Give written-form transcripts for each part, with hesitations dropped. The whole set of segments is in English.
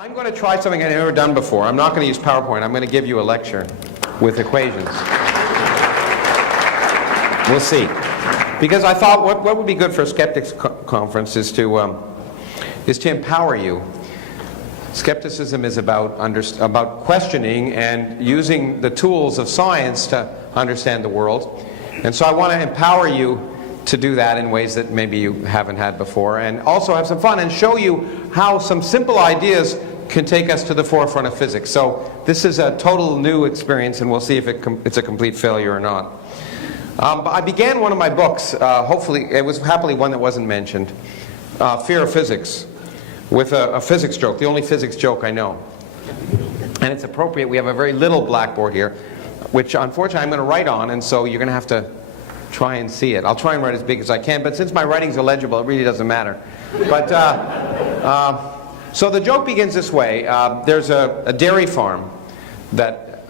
I'm going to try something I've never done before. I'm not going to use PowerPoint. I'm going to give you a lecture with equations. We'll see. Because I thought what would be good for a skeptics conference is to empower you. Skepticism is about questioning and using the tools of science to understand the world. And so I want to empower you to do that in ways that maybe you haven't had before, and also have some fun and show you how some simple ideas can take us to the forefront of physics. So this is a total new experience, and we'll see if it's a complete failure or not. But I began one of my books, hopefully, it was happily one that wasn't mentioned, Fear of Physics, with a physics joke, the only physics joke I know. And it's appropriate. We have a very little blackboard here, which unfortunately I'm going to write on, and so you're going to have to try and see it. I'll try and write as big as I can, but since my writing's illegible, it really doesn't matter. But so the joke begins this way. There's a dairy farm that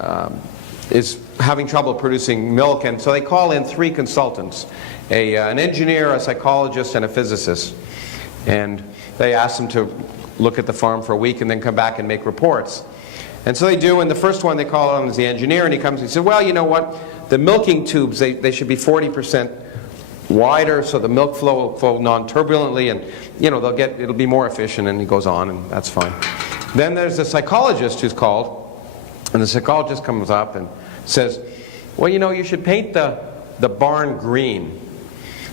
is having trouble producing milk, and so they call in 3 consultants, an engineer, a psychologist, and a physicist. And they ask them to look at the farm for a week and then come back and make reports. And so they do, and the first one they call on is the engineer, and he comes and he says, well, you know what, the milking tubes, they should be 40% wider so the milk flow will flow non-turbulently, and you know, it'll be more efficient, and he goes on, and that's fine. Then there's a psychologist who's called, and the psychologist comes up and says, well, you know, you should paint the barn green.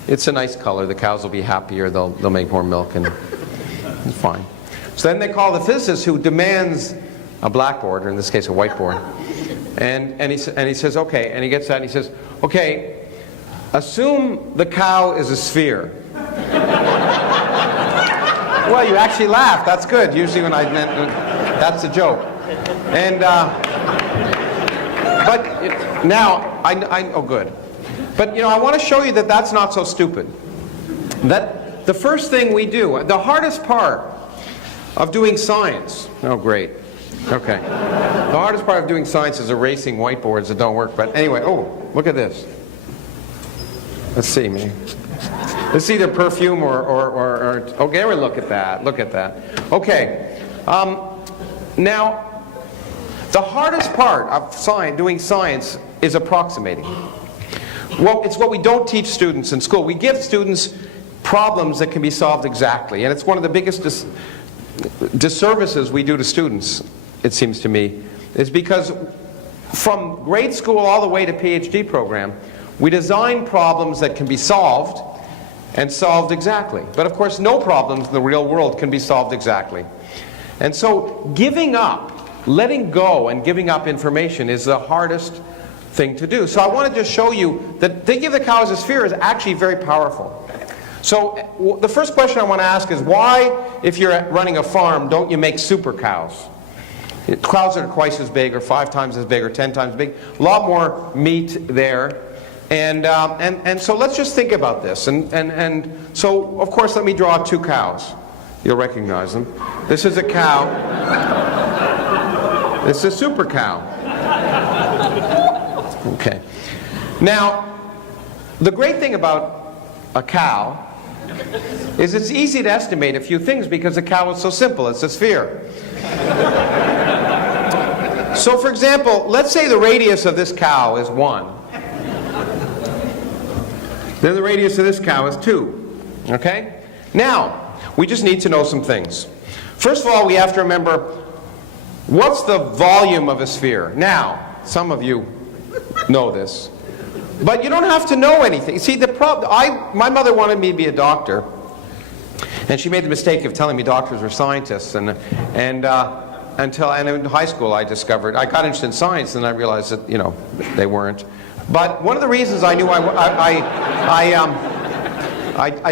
It's a nice color, the cows will be happier, they'll make more milk, and it's fine. So then they call the physicist, who demands a blackboard, or in this case a whiteboard. And he says, okay, and he gets that and he says, okay, assume the cow is a sphere. Well, you actually laugh, that's good. Usually when I meant, that's a joke. And, but now, oh good. But you know, I want to show you that that's not so stupid. That the first thing we do, the hardest part of doing science, oh great. Okay. The hardest part of doing science is erasing whiteboards that don't work. But anyway, oh, look at this. Let's see, maybe. It's either perfume or okay, everyone look at that. Look at that. Okay. Now, the hardest part of doing science is approximating. Well, it's what we don't teach students in school. We give students problems that can be solved exactly. And it's one of the biggest disservices we do to students, it seems to me, is because from grade school all the way to PhD program, we design problems that can be solved and solved exactly. But of course, no problems in the real world can be solved exactly. And so giving up, letting go and giving up information is the hardest thing to do. So I want to just show you that thinking of the cow as a sphere is actually very powerful. So the first question I want to ask is, why, if you're running a farm, don't you make super cows? Cows that are twice as big, or 5 times as big, or 10 times as big. A lot more meat there. And so let's just think about this. And so, of course, let me draw 2 cows. You'll recognize them. This is a cow. This is a super cow. Okay. Now, the great thing about a cow is it's easy to estimate a few things because a cow is so simple. It's a sphere. So, for example, let's say the radius of this cow is 1. Then the radius of this cow is 2. Okay? Now, we just need to know some things. First of all, we have to remember, what's the volume of a sphere? Now, some of you know this. But you don't have to know anything. See, the problem, my mother wanted me to be a doctor, and she made the mistake of telling me doctors were scientists, and in high school I discovered, I got interested in science, and I realized that, you know, they weren't. But one of the reasons I knew I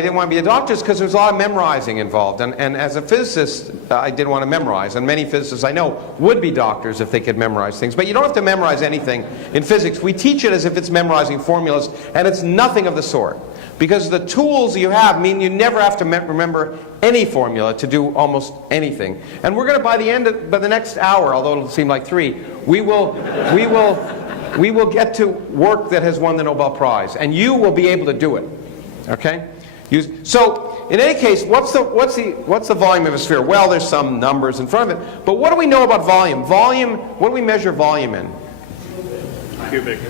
didn't want to be a doctor is because there was a lot of memorizing involved, and as a physicist I didn't want to memorize, and many physicists I know would be doctors if they could memorize things. But you don't have to memorize anything in physics. We teach it as if it's memorizing formulas, and it's nothing of the sort. Because the tools you have mean you never have to remember any formula to do almost anything. And we're going to, by the next hour, although it'll seem like 3, we will get to work that has won the Nobel Prize, and you will be able to do it. Okay? So So in any case, what's the volume of a sphere? Well, there's some numbers in front of it. But what do we know about volume? Volume, what do we measure volume in?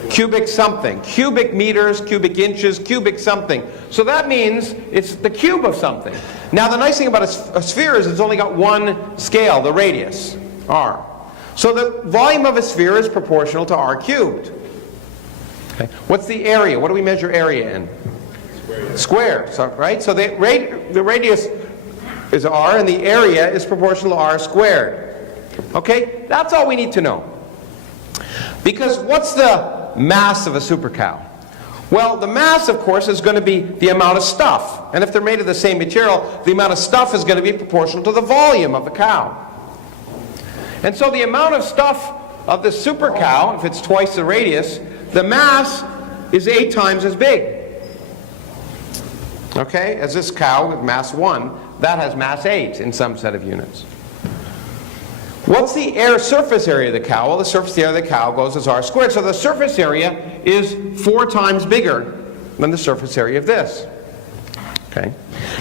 Cubic something. Cubic meters, cubic inches, cubic something. So that means it's the cube of something. Now the nice thing about a sphere is it's only got one scale, the radius, r. So the volume of a sphere is proportional to r cubed. Okay. What's the area? What do we measure area in? Square. So, right? So the radius is r and the area is proportional to r squared. Okay? That's all we need to know. Because what's the mass of a super cow? Well, the mass, of course, is going to be the amount of stuff. And if they're made of the same material, the amount of stuff is going to be proportional to the volume of the cow. And so the amount of stuff of the super cow, if it's twice the radius, the mass is 8 times as big. Okay? As this cow with mass 1, that has mass 8 in some set of units. What's the surface area of the cow? Well, the surface area of the cow goes as r squared. So the surface area is 4 times bigger than the surface area of this. Okay.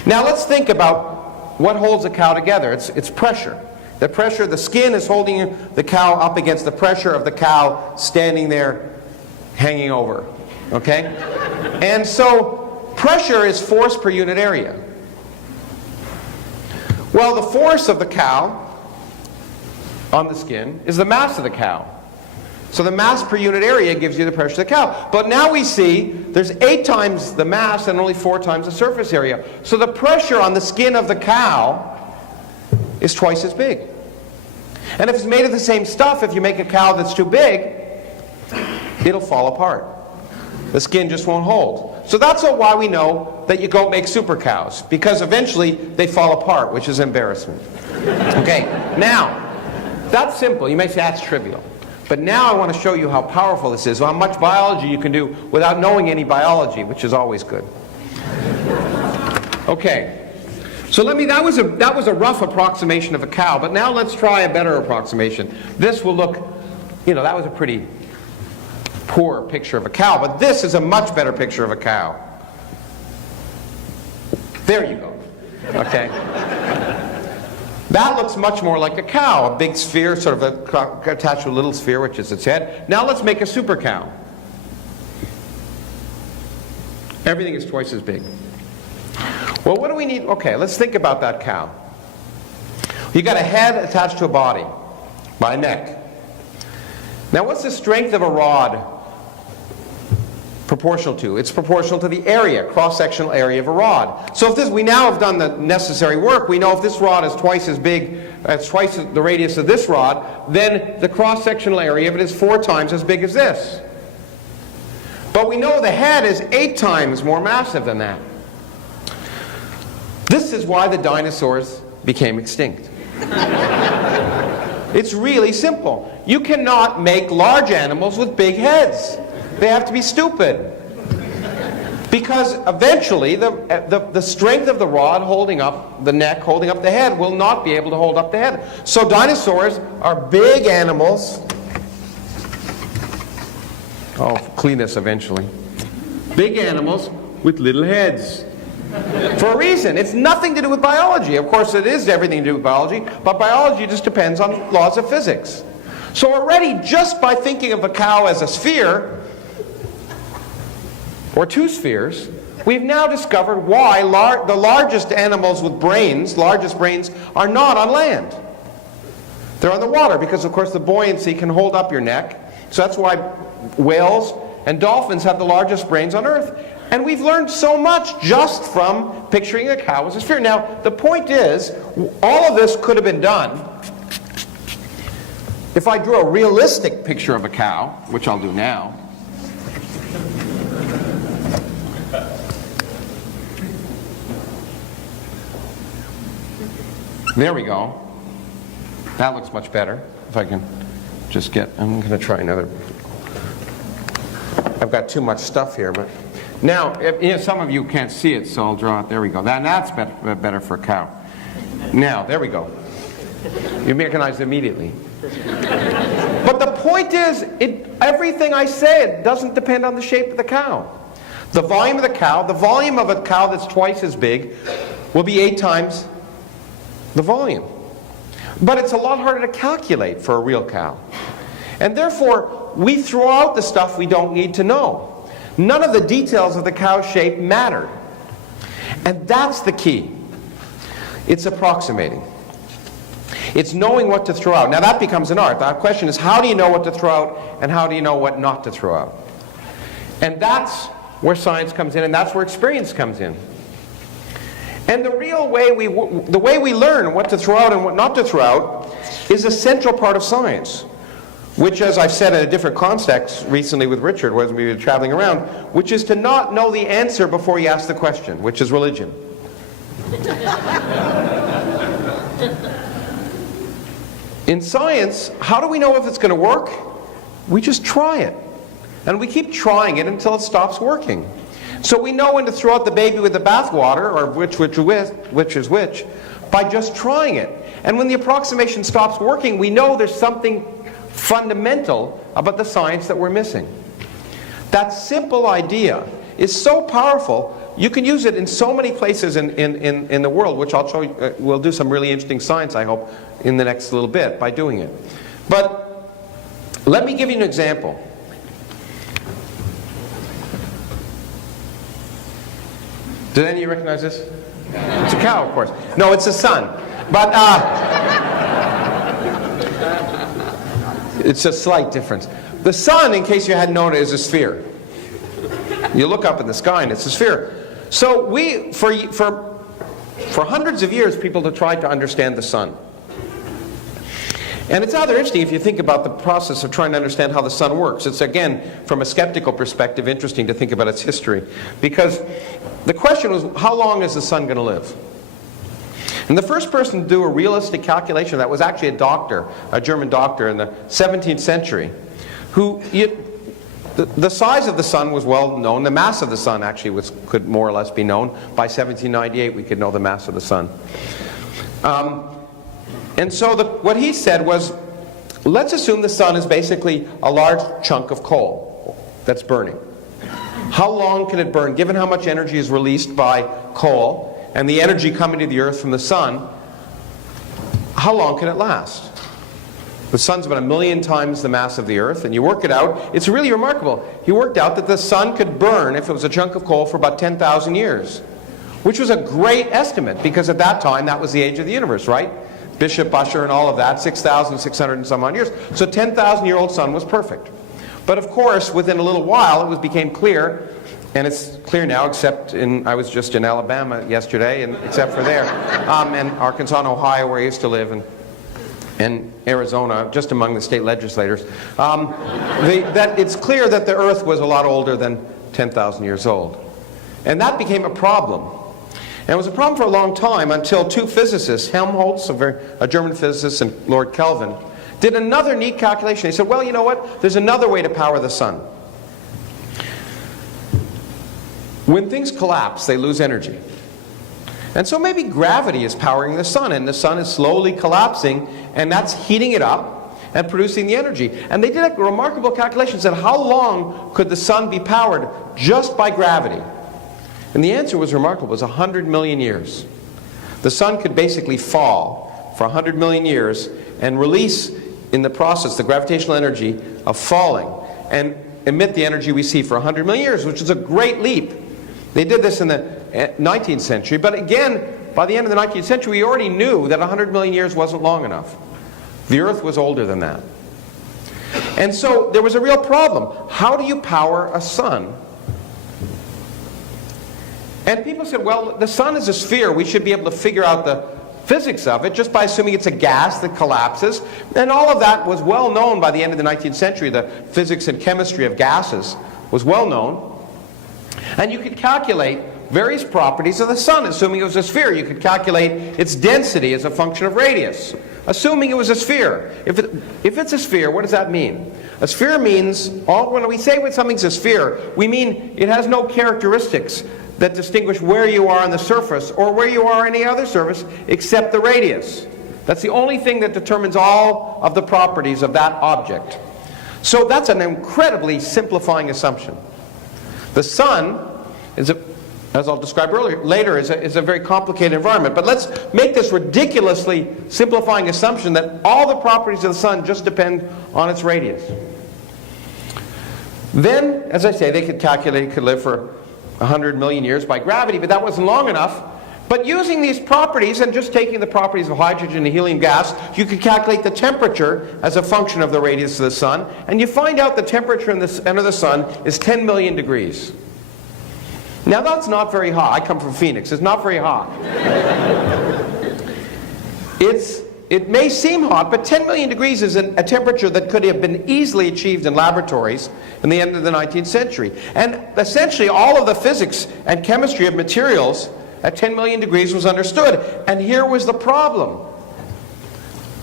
Now let's think about what holds a cow together. It's pressure. The pressure, the skin is holding the cow up against the pressure of the cow standing there hanging over. Okay? And so pressure is force per unit area. Well, the force of the cow on the skin is the mass of the cow. So the mass per unit area gives you the pressure of the cow. But now we see there's 8 times the mass and only 4 times the surface area. So the pressure on the skin of the cow is twice as big. And if it's made of the same stuff, if you make a cow that's too big, it'll fall apart. The skin just won't hold. So that's why we know that you don't make super cows, because eventually they fall apart, which is embarrassment. Okay, now, that's simple. You may say that's trivial. But now I want to show you how powerful this is, how much biology you can do without knowing any biology, which is always good. Okay. So that was a rough approximation of a cow, but now let's try a better approximation. This will look, that was a pretty poor picture of a cow, but this is a much better picture of a cow. There you go. Okay. That looks much more like a cow, a big sphere, sort of attached to a little sphere, which is its head. Now let's make a super cow. Everything is twice as big. Well, what do we need? Okay, let's think about that cow. You've got a head attached to a body by a neck. Now, what's the strength of a rod proportional to? It's proportional to the area, cross-sectional area of a rod. So if we now have done the necessary work, we know if this rod is twice as big, it's twice the radius of this rod, then the cross-sectional area of it is 4 times as big as this. But we know the head is 8 times more massive than that. This is why the dinosaurs became extinct. It's really simple. You cannot make large animals with big heads. They have to be stupid. Because eventually the strength of the rod holding up the neck, holding up the head, will not be able to hold up the head. So dinosaurs are big animals. I'll clean this eventually. Big animals with little heads. For a reason. It's nothing to do with biology. Of course, it is everything to do with biology, but biology just depends on laws of physics. So already, just by thinking of a cow as a sphere, or 2 spheres, we've now discovered why the largest animals with brains, largest brains, are not on land. They're on the water, because of course the buoyancy can hold up your neck. So that's why whales and dolphins have the largest brains on Earth. And we've learned so much just from picturing a cow as a sphere. Now, the point is, all of this could have been done if I drew a realistic picture of a cow, which I'll do now. There we go. That looks much better. If I can just I'm going to try another. I've got too much stuff here, but now, some of you can't see it, so I'll draw it. There we go. That's better for a cow. Now, there we go. You recognize it immediately. But the point is, everything I said doesn't depend on the shape of the cow. The volume of the cow, the volume of a cow that's twice as big, will be 8 times the volume. But it's a lot harder to calculate for a real cow. And therefore, we throw out the stuff we don't need to know. None of the details of the cow's shape matter. And that's the key. It's approximating. It's knowing what to throw out. Now that becomes an art. The question is, how do you know what to throw out, and how do you know what not to throw out? And that's where science comes in, and that's where experience comes in. And the real way the way we learn what to throw out and what not to throw out is a central part of science, which, as I've said in a different context recently with Richard, when we were traveling around, which is to not know the answer before you ask the question, which is religion. In science, how do we know if it's going to work? We just try it. And we keep trying it until it stops working. So we know when to throw out the baby with the bathwater, or which is which, by just trying it. And when the approximation stops working, we know there's something fundamental about the science that we're missing. That simple idea is so powerful, you can use it in so many places in the world, which I'll show you. We'll do some really interesting science, I hope, in the next little bit by doing it. But let me give you an example. Did any of you recognize this? It's a cow, of course. No, it's the sun. But it's a slight difference. The sun, in case you hadn't known it, is a sphere. You look up in the sky and it's a sphere. So for hundreds of years, people have tried to understand the sun. And it's rather interesting if you think about the process of trying to understand how the sun works. It's, again, from a skeptical perspective, interesting to think about its history. Because the question was, how long is the sun going to live? And the first person to do a realistic calculation of that was actually a doctor, a German doctor in the 17th century, who, the size of the sun was well known. The mass of the sun actually could more or less be known. By 1798, we could know the mass of the sun. And so what he said was, let's assume the sun is basically a large chunk of coal that's burning. How long can it burn? Given how much energy is released by coal and the energy coming to the earth from the sun, how long can it last? The sun's about 1 million times the mass of the earth, and you work it out. It's really remarkable. He worked out that the sun could burn, if it was a chunk of coal, for about 10,000 years, which was a great estimate, because at that time, that was the age of the universe, right? Bishop, Usher, and all of that, 6,600 and some odd years. So 10,000-year-old sun was perfect. But of course, within a little while, it became clear, and it's clear now, except I was just in Alabama yesterday, and except for there, and Arkansas and Ohio, where I used to live, and Arizona, just among the state legislators, that it's clear that the Earth was a lot older than 10,000 years old. And that became a problem. And it was a problem for a long time until two physicists, Helmholtz, a German physicist, and Lord Kelvin, did another neat calculation. They said, well, you know what? There's another way to power the sun. When things collapse, they lose energy. And so maybe gravity is powering the sun, and the sun is slowly collapsing, and that's heating it up and producing the energy. And they did a remarkable calculation, said how long could the sun be powered just by gravity? And the answer was remarkable. It was 100 million years. The sun could basically fall for 100 million years and release in the process the gravitational energy of falling and emit the energy we see for 100 million years, which is a great leap. They did this in the 19th century, but again, by the end of the 19th century, we already knew that 100 million years wasn't long enough. The Earth was older than that. And so there was a real problem. How do you power a sun? And people said, well, the sun is a sphere. We should be able to figure out the physics of it just by assuming it's a gas that collapses. And all of that was well known by the end of the 19th century. The physics and chemistry of gases was well known. And you could calculate various properties of the sun, assuming it was a sphere. You could calculate its density as a function of radius, assuming it was a sphere. If it's a sphere, what does that mean? A sphere means, when we say when something's a sphere, we mean it has no characteristics that distinguish where you are on the surface or where you are on any other surface except the radius. That's the only thing that determines all of the properties of that object. So that's an incredibly simplifying assumption. The sun is as I'll describe later, is a very complicated environment. But let's make this ridiculously simplifying assumption that all the properties of the sun just depend on its radius. Then, as I say, they could calculate it could live for 100 million years by gravity, but that wasn't long enough. But using these properties and just taking the properties of hydrogen and helium gas, you could calculate the temperature as a function of the radius of the sun, and you find out the temperature in the center of the sun is 10 million degrees. Now that's not very hot. I come from Phoenix. It's not very hot. It may seem hot, but 10 million degrees is a temperature that could have been easily achieved in laboratories in the end of the 19th century. And essentially all of the physics and chemistry of materials at 10 million degrees was understood. And here was the problem.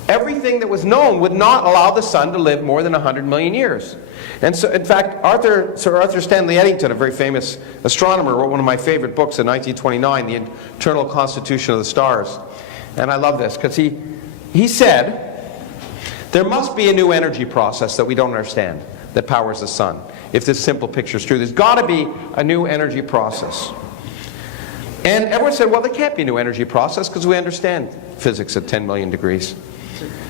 Everything that was known would not allow the sun to live more than 100 million years. And so, in fact, Sir Arthur Stanley Eddington, a very famous astronomer, wrote one of my favorite books in 1929, The Internal Constitution of the Stars. And I love this, because he said, there must be a new energy process that we don't understand that powers the sun. If this simple picture is true, there's got to be a new energy process. And everyone said, well, there can't be a new energy process because we understand physics at 10 million degrees.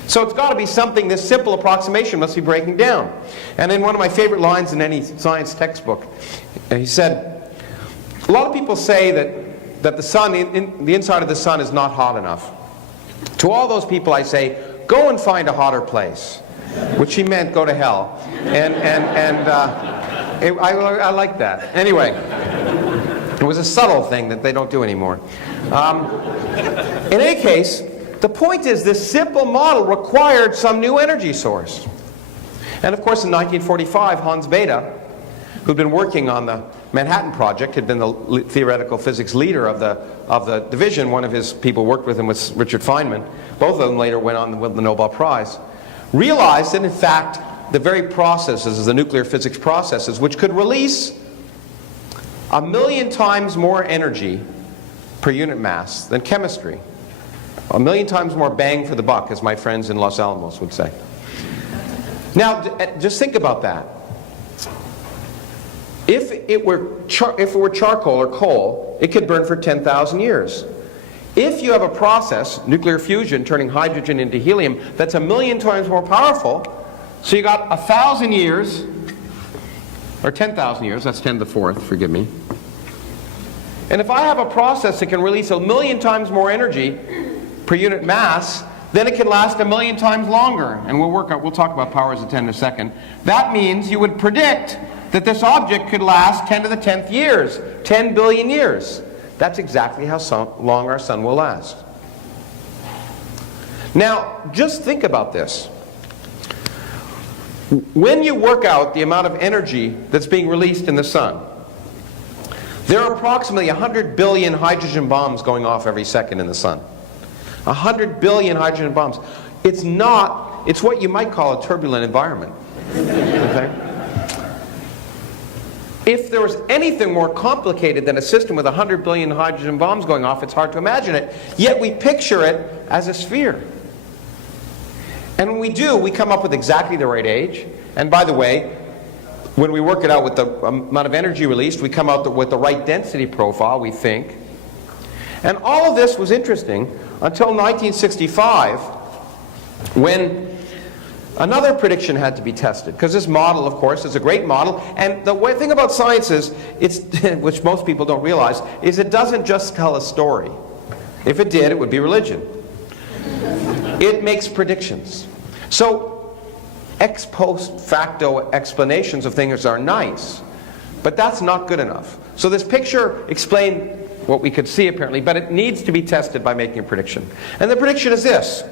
So it's got to be something, this simple approximation must be breaking down. And in one of my favorite lines in any science textbook, he said, a lot of people say that the sun, the inside of the sun is not hot enough. To all those people I say, go and find a hotter place. Which he meant go to hell. I like that. Anyway, it was a subtle thing that they don't do anymore. In any case, the point is this simple model required some new energy source. And of course in 1945, Hans Bethe, who'd been working on the Manhattan Project, had been the theoretical physics leader of the division. One of his people worked with him was Richard Feynman. Both of them later went on to win the Nobel Prize. Realized that in fact the very processes, the nuclear physics processes, which could release 1,000,000 times more energy per unit mass than chemistry. 1,000,000 times more bang for the buck, as my friends in Los Alamos would say. Now, just think about that. If it were charcoal or coal, it could burn for 10,000 years. If you have a process, nuclear fusion, turning hydrogen into helium, that's 1,000,000 times more powerful, so you got 1,000 years, or 10,000 years, that's 10 to the 4th, forgive me. And if I have a process that can release 1,000,000 times more energy per unit mass, then it can last 1,000,000 times longer. And we'll talk about powers of 10 in a second. That means you would predict that this object could last 10 to the 10th years, 10 billion years. That's exactly how long our sun will last. Now, just think about this. When you work out the amount of energy that's being released in the sun, there are approximately 100 billion hydrogen bombs going off every second in the sun. 100 billion hydrogen bombs. It's what you might call a turbulent environment. Okay? If there was anything more complicated than a system with 100 billion hydrogen bombs going off, it's hard to imagine it. Yet we picture it as a sphere. And when we do, we come up with exactly the right age. And by the way, when we work it out with the amount of energy released, we come out with the right density profile, we think. And all of this was interesting until 1965, when another prediction had to be tested. Because this model, of course, is a great model. And the thing about science is, which most people don't realize, is it doesn't just tell a story. If it did, it would be religion. It makes predictions. So ex post facto explanations of things are nice, but that's not good enough. So this picture explained what we could see apparently, but it needs to be tested by making a prediction. And the prediction is this.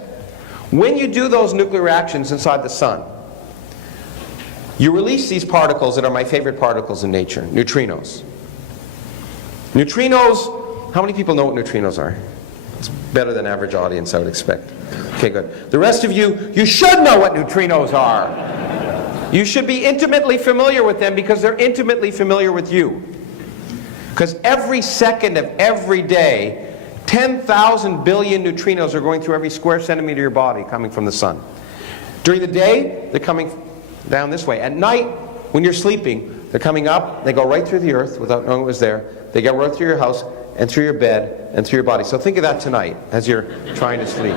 When you do those nuclear reactions inside the sun, you release these particles that are my favorite particles in nature, neutrinos. Neutrinos, how many people know what neutrinos are? It's better than average audience, I would expect. Okay, good. The rest of you, you should know what neutrinos are. You should be intimately familiar with them because they're intimately familiar with you. Because every second of every day, 10,000 billion neutrinos are going through every square centimeter of your body coming from the sun. During the day, they're coming down this way. At night, when you're sleeping, They're coming up, they go right through the earth without knowing it was there. They get right through your house and through your bed and through your body. So think of that tonight as you're trying to sleep.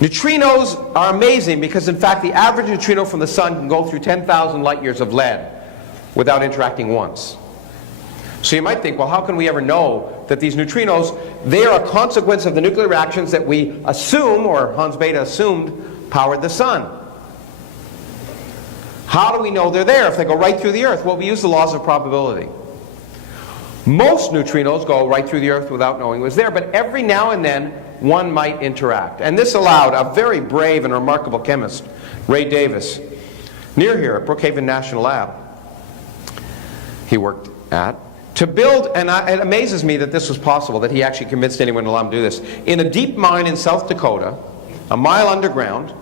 Neutrinos are amazing because, in fact, the average neutrino from the sun can go through 10,000 light years of lead without interacting once. So you might think, well, how can we ever know that these neutrinos, they are a consequence of the nuclear reactions that we assume, or Hans Bethe assumed, powered the sun? How do we know they're there if they go right through the earth? Well, we use the laws of probability. Most neutrinos go right through the earth without knowing it was there, but every now and then one might interact. And this allowed a very brave and remarkable chemist, Ray Davis, near here at Brookhaven National Lab, he worked at, to build, and it amazes me that this was possible, that he actually convinced anyone to allow him to do this, in a deep mine in South Dakota, a mile underground.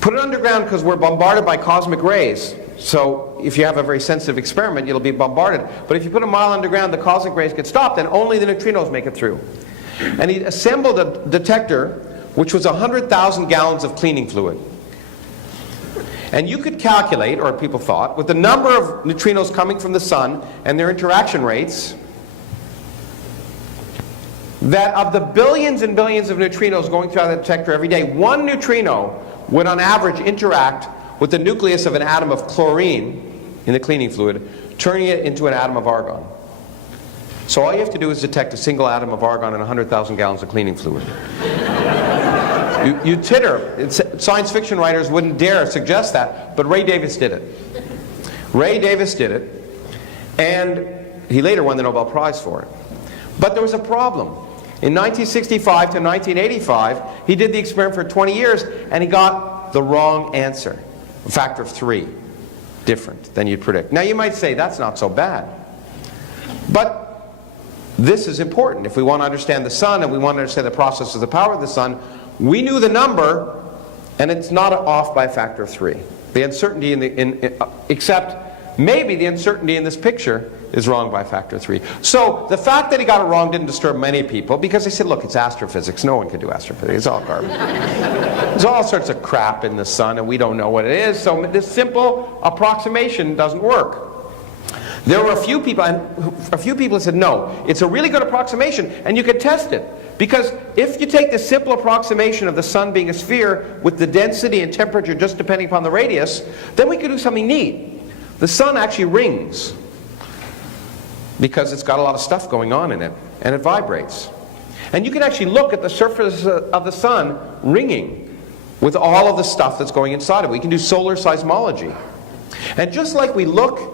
Put it underground because we're bombarded by cosmic rays. So if you have a very sensitive experiment, you'll be bombarded. But if you put a mile underground, the cosmic rays get stopped and only the neutrinos make it through. And he assembled a detector which was 100,000 gallons of cleaning fluid. And you could calculate, or people thought, with the number of neutrinos coming from the sun and their interaction rates, that of the billions and billions of neutrinos going through the detector every day, one neutrino would on average interact with the nucleus of an atom of chlorine in the cleaning fluid, turning it into an atom of argon. So all you have to do is detect a single atom of argon in 100,000 gallons of cleaning fluid. You titter. Science fiction writers wouldn't dare suggest that, but Ray Davis did it. Ray Davis did it, and he later won the Nobel Prize for it. But there was a problem. In 1965 to 1985, he did the experiment for 20 years, and he got the wrong answer. A factor of 3 different than you'd predict. Now you might say, that's not so bad. But this is important. If we want to understand the sun and we want to understand the process of the power of the sun, we knew the number, and it's not off by a factor of 3. The uncertainty except maybe the uncertainty in this picture is wrong by a factor of 3. So the fact that he got it wrong didn't disturb many people, because they said, look, it's astrophysics. No one can do astrophysics. It's all garbage. There's all sorts of crap in the sun, and we don't know what it is. So this simple approximation doesn't work. There were a few people who said, no, it's a really good approximation, and you could test it. Because if you take the simple approximation of the sun being a sphere with the density and temperature just depending upon the radius, then we could do something neat. The sun actually rings because it's got a lot of stuff going on in it, and it vibrates. And you can actually look at the surface of the sun ringing with all of the stuff that's going inside of it. We can do solar seismology. And just like we look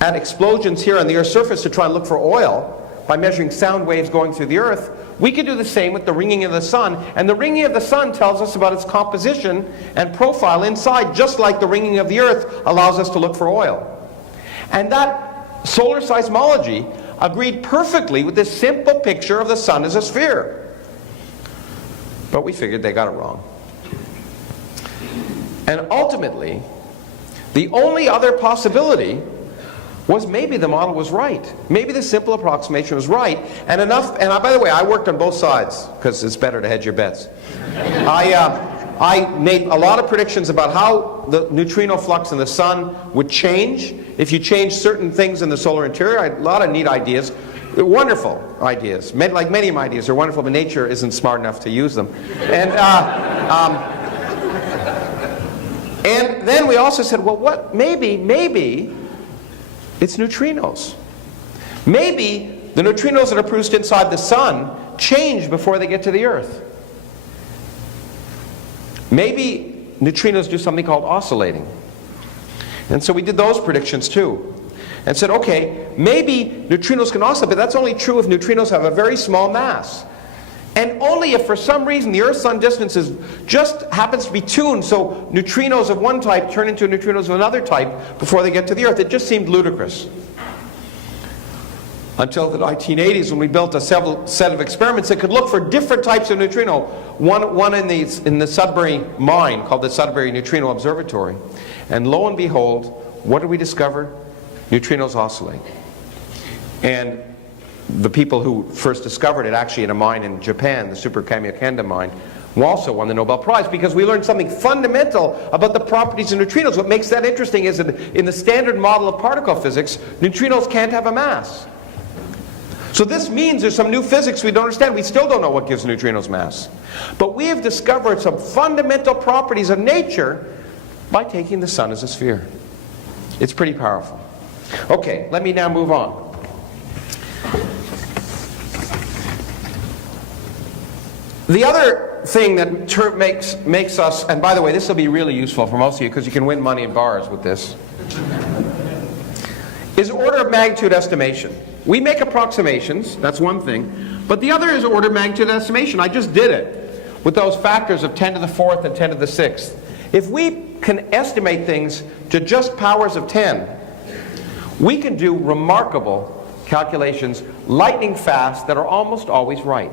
at explosions here on the Earth's surface to try and look for oil by measuring sound waves going through the Earth, we can do the same with the ringing of the sun. And the ringing of the sun tells us about its composition and profile inside, just like the ringing of the Earth allows us to look for oil. And that solar seismology agreed perfectly with this simple picture of the sun as a sphere. But we figured they got it wrong. And ultimately, the only other possibility was maybe the model was right. Maybe the simple approximation was right. And by the way, I worked on both sides, because it's better to hedge your bets. I made a lot of predictions about how the neutrino flux in the sun would change if you change certain things in the solar interior. I had a lot of neat ideas. Wonderful ideas. Like many of my ideas are wonderful, but nature isn't smart enough to use them. And then we also said, well, what? Maybe it's neutrinos. Maybe the neutrinos that are produced inside the sun change before they get to the Earth. Maybe neutrinos do something called oscillating. And so we did those predictions too. And said, okay, maybe neutrinos can oscillate, but that's only true if neutrinos have a very small mass. And only if for some reason the Earth-Sun distance just happens to be tuned so neutrinos of one type turn into neutrinos of another type before they get to the Earth. It just seemed ludicrous. Until the 1980s, when we built a set of experiments that could look for different types of neutrino. One in the Sudbury mine called the Sudbury Neutrino Observatory. And lo and behold, what did we discover? Neutrinos oscillate. And the people who first discovered it, actually in a mine in Japan, the Super Kamiokanda mine, who also won the Nobel Prize, because we learned something fundamental about the properties of neutrinos. What makes that interesting is that in the standard model of particle physics, neutrinos can't have a mass. So this means there's some new physics we don't understand. We still don't know what gives neutrinos mass. But we have discovered some fundamental properties of nature by taking the sun as a sphere. It's pretty powerful. Okay, let me now move on. The other thing that makes us, and by the way, this will be really useful for most of you because you can win money in bars with this, is order of magnitude estimation. We make approximations, that's one thing, but the other is order of magnitude estimation. I just did it with those factors of 10 to the 4th and 10 to the 6th. If we can estimate things to just powers of 10, we can do remarkable calculations lightning fast that are almost always right.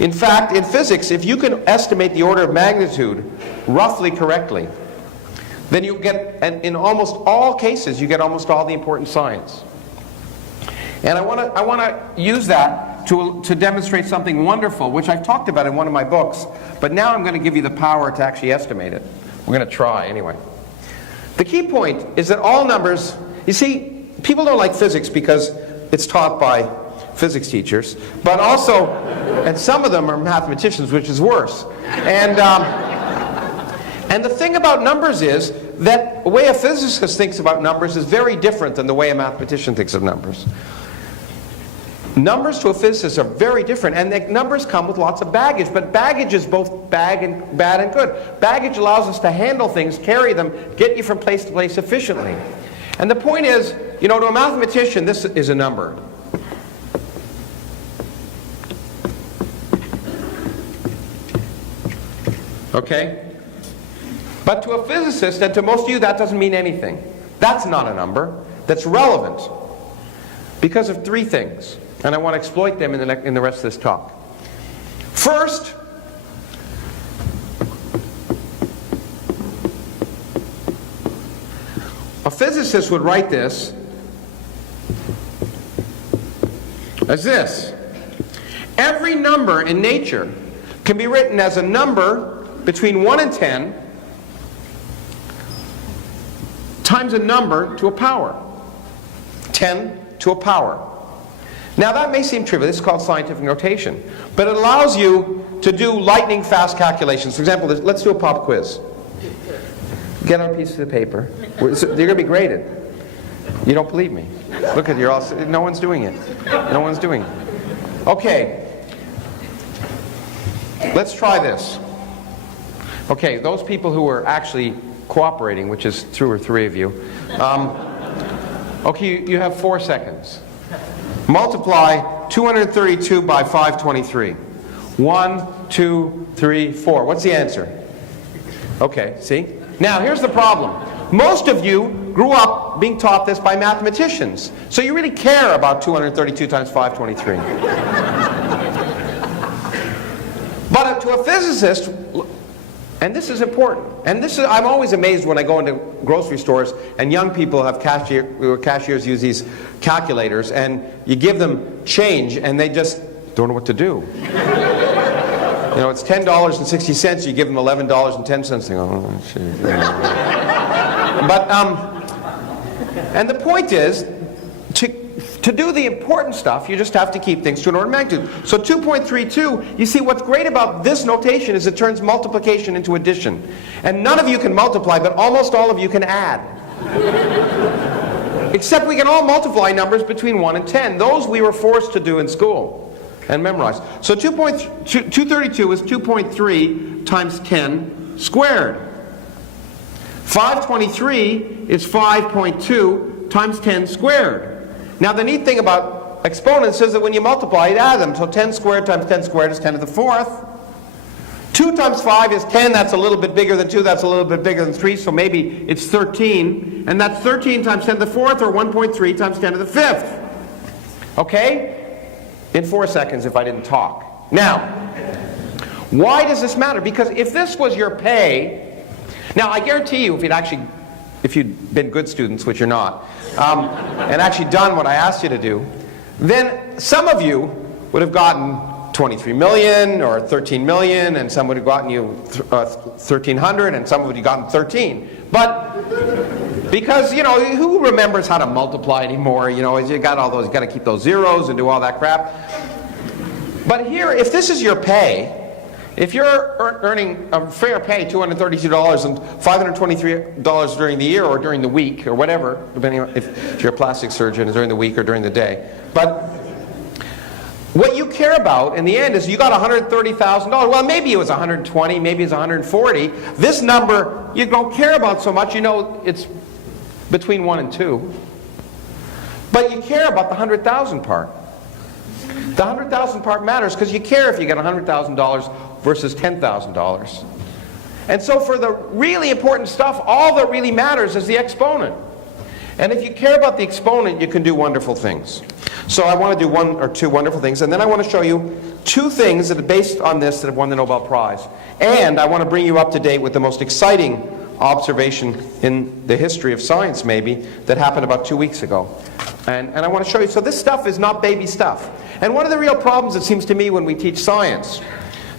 In fact, in physics, if you can estimate the order of magnitude roughly correctly, then you get, and in almost all cases, you get almost all the important science. And I want to use that to demonstrate something wonderful, which I've talked about in one of my books, but now I'm going to give you the power to actually estimate it. We're going to try anyway. The key point is that all numbers, you see, people don't like physics because it's taught by physics teachers, but also, and some of them are mathematicians, which is worse. And the thing about numbers is that the way a physicist thinks about numbers is very different than the way a mathematician thinks of numbers. Numbers to a physicist are very different, and the numbers come with lots of baggage, but baggage is both bad and good. Baggage allows us to handle things, carry them, get you from place to place efficiently. And the point is, you know, to a mathematician, this is a number. Okay? But to a physicist, and to most of you, that doesn't mean anything. That's not a number. That's relevant because of three things. And I want to exploit them in the rest of this talk. First, a physicist would write this as this. Every number in nature can be written as a number between 1 and 10 times a number to a power. 10 to a power. Now that may seem trivial. This is called scientific notation. But it allows you to do lightning fast calculations. For example, let's do a pop quiz. Get on a piece of paper. You're going to be graded. You don't believe me. Look at you. No one's doing it. No one's doing it. Okay. Let's try this. Okay, those people who are actually cooperating, which is 2 or 3 of you. Okay, you have 4 seconds. Multiply 232 by 523. 1, 2, 3, 4. What's the answer? Okay, see? Now, here's the problem. Most of you grew up being taught this by mathematicians. So you really care about 232 times 523. But to a physicist, and this is important, and this is, I'm always amazed when I go into grocery stores and young people have cashiers use these calculators, and you give them change and they just don't know what to do. You know, it's $10.60, you give them $11.10. They go, oh, shit. But, and the point is, to do the important stuff, you just have to keep things to an order of magnitude. So 2.32, you see what's great about this notation is it turns multiplication into addition. And none of you can multiply, but almost all of you can add. Except we can all multiply numbers between 1 and 10. Those we were forced to do in school and memorize. So 232 is 2.3 times 10 squared. 523 is 5.2 times 10 squared. Now the neat thing about exponents is that when you multiply, you add them. So 10 squared times 10 squared is 10 to the 4th. 2 times 5 is 10. That's a little bit bigger than 2. That's a little bit bigger than 3. So maybe it's 13. And that's 13 times 10 to the 4th, or 1.3 times 10 to the 5th. Okay? In 4 seconds if I didn't talk. Now, why does this matter? Because if this was your pay, now I guarantee you if you'd been good students, which you're not, and actually done what I asked you to do, then some of you would have gotten 23 million or 13 million, and some would have gotten you 1,300, and some would have gotten 13. But because, you know, who remembers how to multiply anymore? You know, you got all those, you got to keep those zeros and do all that crap. But here, if this is your pay, if you're earning a fair pay, $232 and $523 during the year or during the week or whatever, depending on if you're a plastic surgeon, during the week or during the day. But what you care about in the end is you got $130,000. Well, maybe it was 120, maybe it's 140. This number you don't care about so much. You know it's between 1 and 2. But you care about the 100,000 part. The 100,000 part matters because you care if you get $100,000 versus $10,000. And so for the really important stuff, all that really matters is the exponent. And if you care about the exponent, you can do wonderful things. So I want to do 1 or 2 wonderful things, and then I want to show you 2 things that are based on this that have won the Nobel Prize. And I want to bring you up to date with the most exciting observation in the history of science, maybe, that happened about 2 weeks ago. And I want to show you, so this stuff is not baby stuff. And one of the real problems, it seems to me, when we teach science,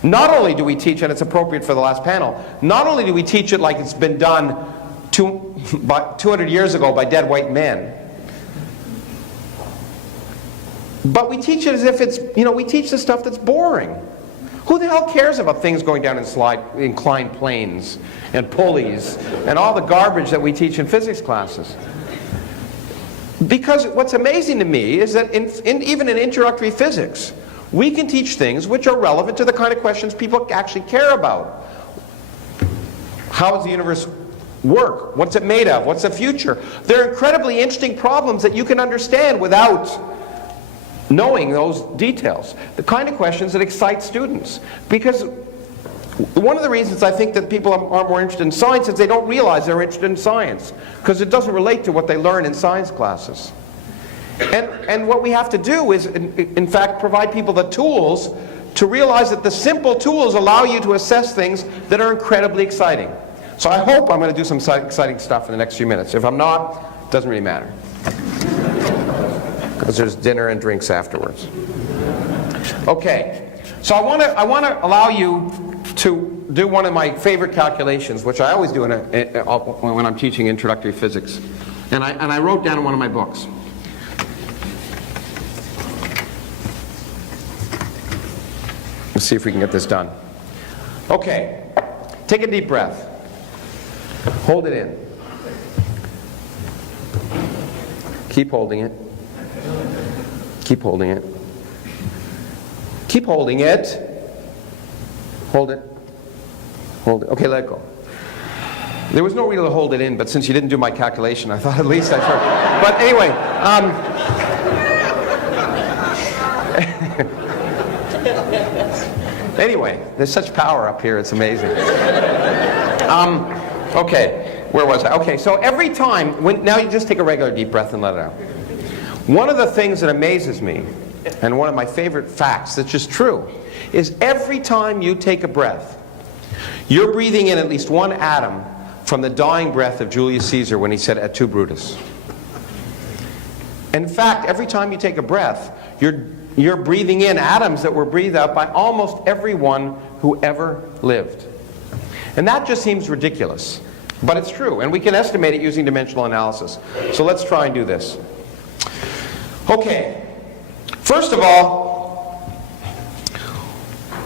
not only do we teach, and it's appropriate for the last panel, not only do we teach it like it's been done 200 years ago by dead white men, but we teach it as if it's, you know, we teach the stuff that's boring. Who the hell cares about things going down in inclined planes and pulleys and all the garbage that we teach in physics classes? Because what's amazing to me is that even in introductory physics, we can teach things which are relevant to the kind of questions people actually care about. How does the universe work? What's it made of? What's the future? They're incredibly interesting problems that you can understand without knowing those details. The kind of questions that excite students. Because one of the reasons I think that people are more interested in science is they don't realize they're interested in science, because it doesn't relate to what they learn in science classes. And what we have to do is, in fact, provide people the tools to realize that the simple tools allow you to assess things that are incredibly exciting. So I hope I'm going to do some exciting stuff in the next few minutes. If I'm not, it doesn't really matter, because there's dinner and drinks afterwards. Okay, so I want to allow you to do one of my favorite calculations, which I always do when I'm teaching introductory physics. And I wrote down in one of my books. Let's see if we can get this done. Okay, take a deep breath. Hold it in. Keep holding it. Keep holding it. Keep holding it. Hold it. Hold it. Okay, let it go. There was no reason to hold it in, but since you didn't do my calculation, I thought at least I should. But anyway, anyway, there's such power up here, it's amazing. Okay, where was I? Okay, so every time, now you just take a regular deep breath and let it out. One of the things that amazes me, and one of my favorite facts that's just true, is every time you take a breath, you're breathing in at least one atom from the dying breath of Julius Caesar when he said, "Et tu, Brutus." In fact, every time you take a breath, you're breathing in atoms that were breathed out by almost everyone who ever lived. And that just seems ridiculous, but it's true, and we can estimate it using dimensional analysis. So let's try and do this. Okay, first of all,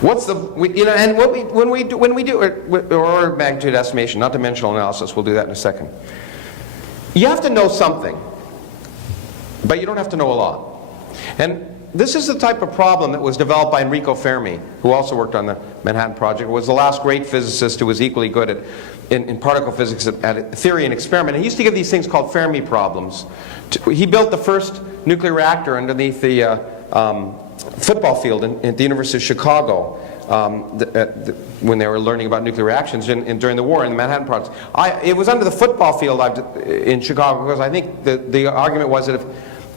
what's the, and when we do or magnitude estimation, not dimensional analysis, we'll do that in a second. You have to know something, but you don't have to know a lot. And this is the type of problem that was developed by Enrico Fermi, who also worked on the Manhattan Project, was the last great physicist who was equally good in particle physics at theory and experiment. He used to give these things called Fermi problems. He built the first nuclear reactor underneath the football field at the University of Chicago when they were learning about nuclear reactions during the war in the Manhattan Project. It was under the football field in Chicago because I think the argument was that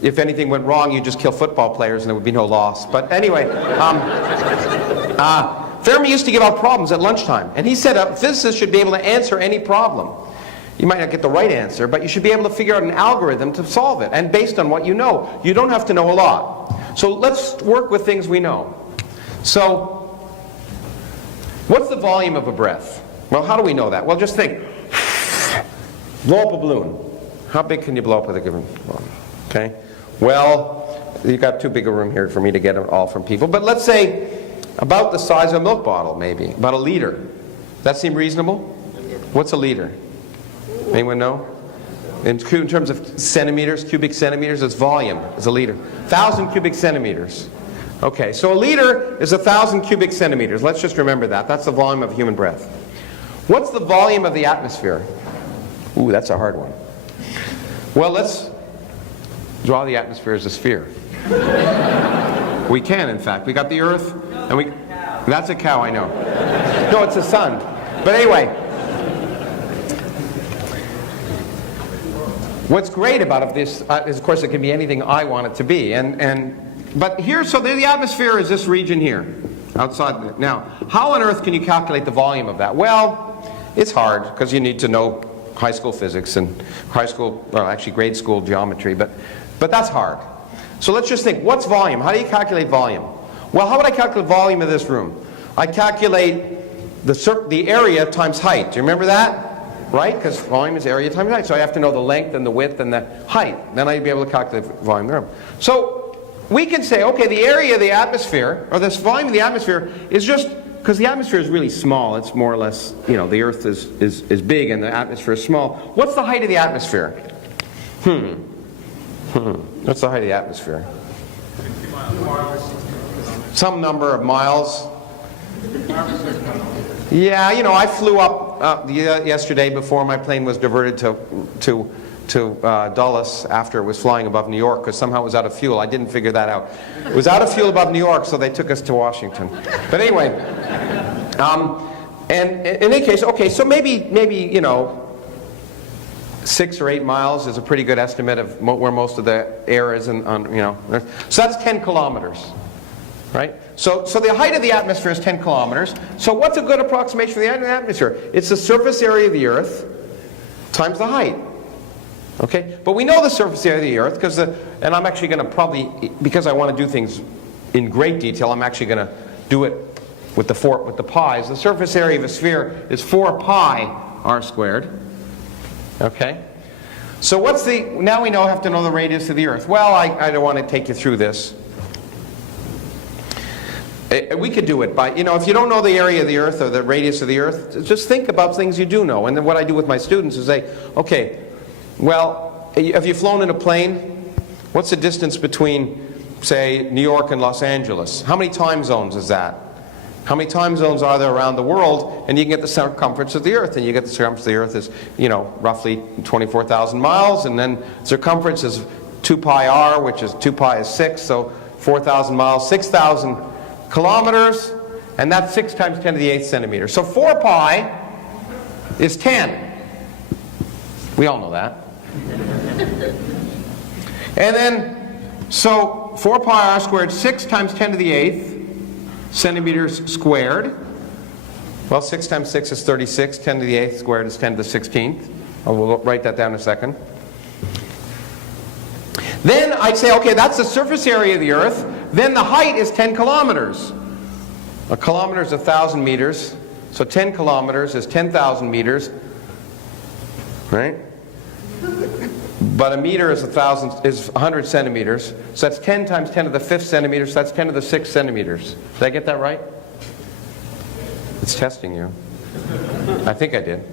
if anything went wrong, you just kill football players and there would be no loss. But anyway, Fermi used to give out problems at lunchtime. And he said a physicist should be able to answer any problem. You might not get the right answer, but you should be able to figure out an algorithm to solve it. And based on what you know. You don't have to know a lot. So let's work with things we know. So, what's the volume of a breath? Well, how do we know that? Well, just think. Blow up a balloon. How big can you blow up with a given volume? Okay? Well, you've got too big a room here for me to get it all from people. But let's say about the size of a milk bottle, maybe. About a liter. That seem reasonable? What's a liter? Anyone know? In terms of centimeters, cubic centimeters, it's volume. It's a liter. 1,000 cubic centimeters. Okay, so a liter is 1,000 cubic centimeters. Let's just remember that. That's the volume of human breath. What's the volume of the atmosphere? Ooh, that's a hard one. Well, let's draw the atmosphere as a sphere. We can, in fact. We got the Earth, and we... That's a cow, I know. No, it's the sun. But anyway, what's great about this is, of course, it can be anything I want it to be. But here, so the atmosphere is this region here, outside. Now, how on earth can you calculate the volume of that? Well, it's hard, because you need to know high school physics and actually grade school geometry, but that's hard. So let's just think, what's volume? How do you calculate volume? Well, how would I calculate volume of this room? I calculate the area times height. Do you remember that? Right? Because volume is area times height. So I have to know the length and the width and the height. Then I'd be able to calculate the volume of the room. So we can say, okay, the area of the atmosphere, or this volume of the atmosphere, is just, because the atmosphere is really small. It's more or less, you know, the Earth is big and the atmosphere is small. What's the height of the atmosphere? What's the height of the atmosphere? 60 miles. Some number of miles. Yeah, you know, I flew up yesterday before my plane was diverted to Dulles after it was flying above New York, because somehow it was out of fuel. I didn't figure that out. It was out of fuel above New York, so they took us to Washington. But anyway, and in any case, okay, so maybe you know, 6 or 8 miles is a pretty good estimate of where most of the air is, you know. So that's 10 kilometers, right? So the height of the atmosphere is 10 kilometers. So what's a good approximation for the height of the atmosphere? It's the surface area of the Earth times the height. Okay? But we know the surface area of the Earth, because and I'm actually going to probably, because I want to do things in great detail, I'm actually going to do it with the pi's. The surface area of a sphere is 4 pi r squared. Okay? So now we have to know the radius of the Earth. Well, I don't want to take you through this. We could do it by, you know, if you don't know the area of the Earth or the radius of the Earth, just think about things you do know. And then what I do with my students is say, okay, well, have you flown in a plane? What's the distance between, say, New York and Los Angeles? How many time zones is that? How many time zones are there around the world? And you can get the circumference of the Earth. And you get the circumference of the Earth is, you know, roughly 24,000 miles. And then circumference is 2 pi r, which is 2 pi is 6. So 4,000 miles, 6,000 kilometers. And that's 6 times 10 to the 8th centimeters. So 4 pi is 10. We all know that. And then, so 4 pi r squared, 6 times 10 to the 8th centimeters squared. Well, 6 times 6 is 36. 10 to the 8th squared is 10 to the 16th. We'll write that down in a second. Then I'd say, okay, that's the surface area of the Earth. Then the height is 10 kilometers. A kilometer is 1,000 meters. So 10 kilometers is 10,000 meters. Right? But a meter is 100 centimeters. So that's 10 times 10 to the 5th centimeters. So that's 10 to the 6th centimeters. Did I get that right? It's testing you. I think I did.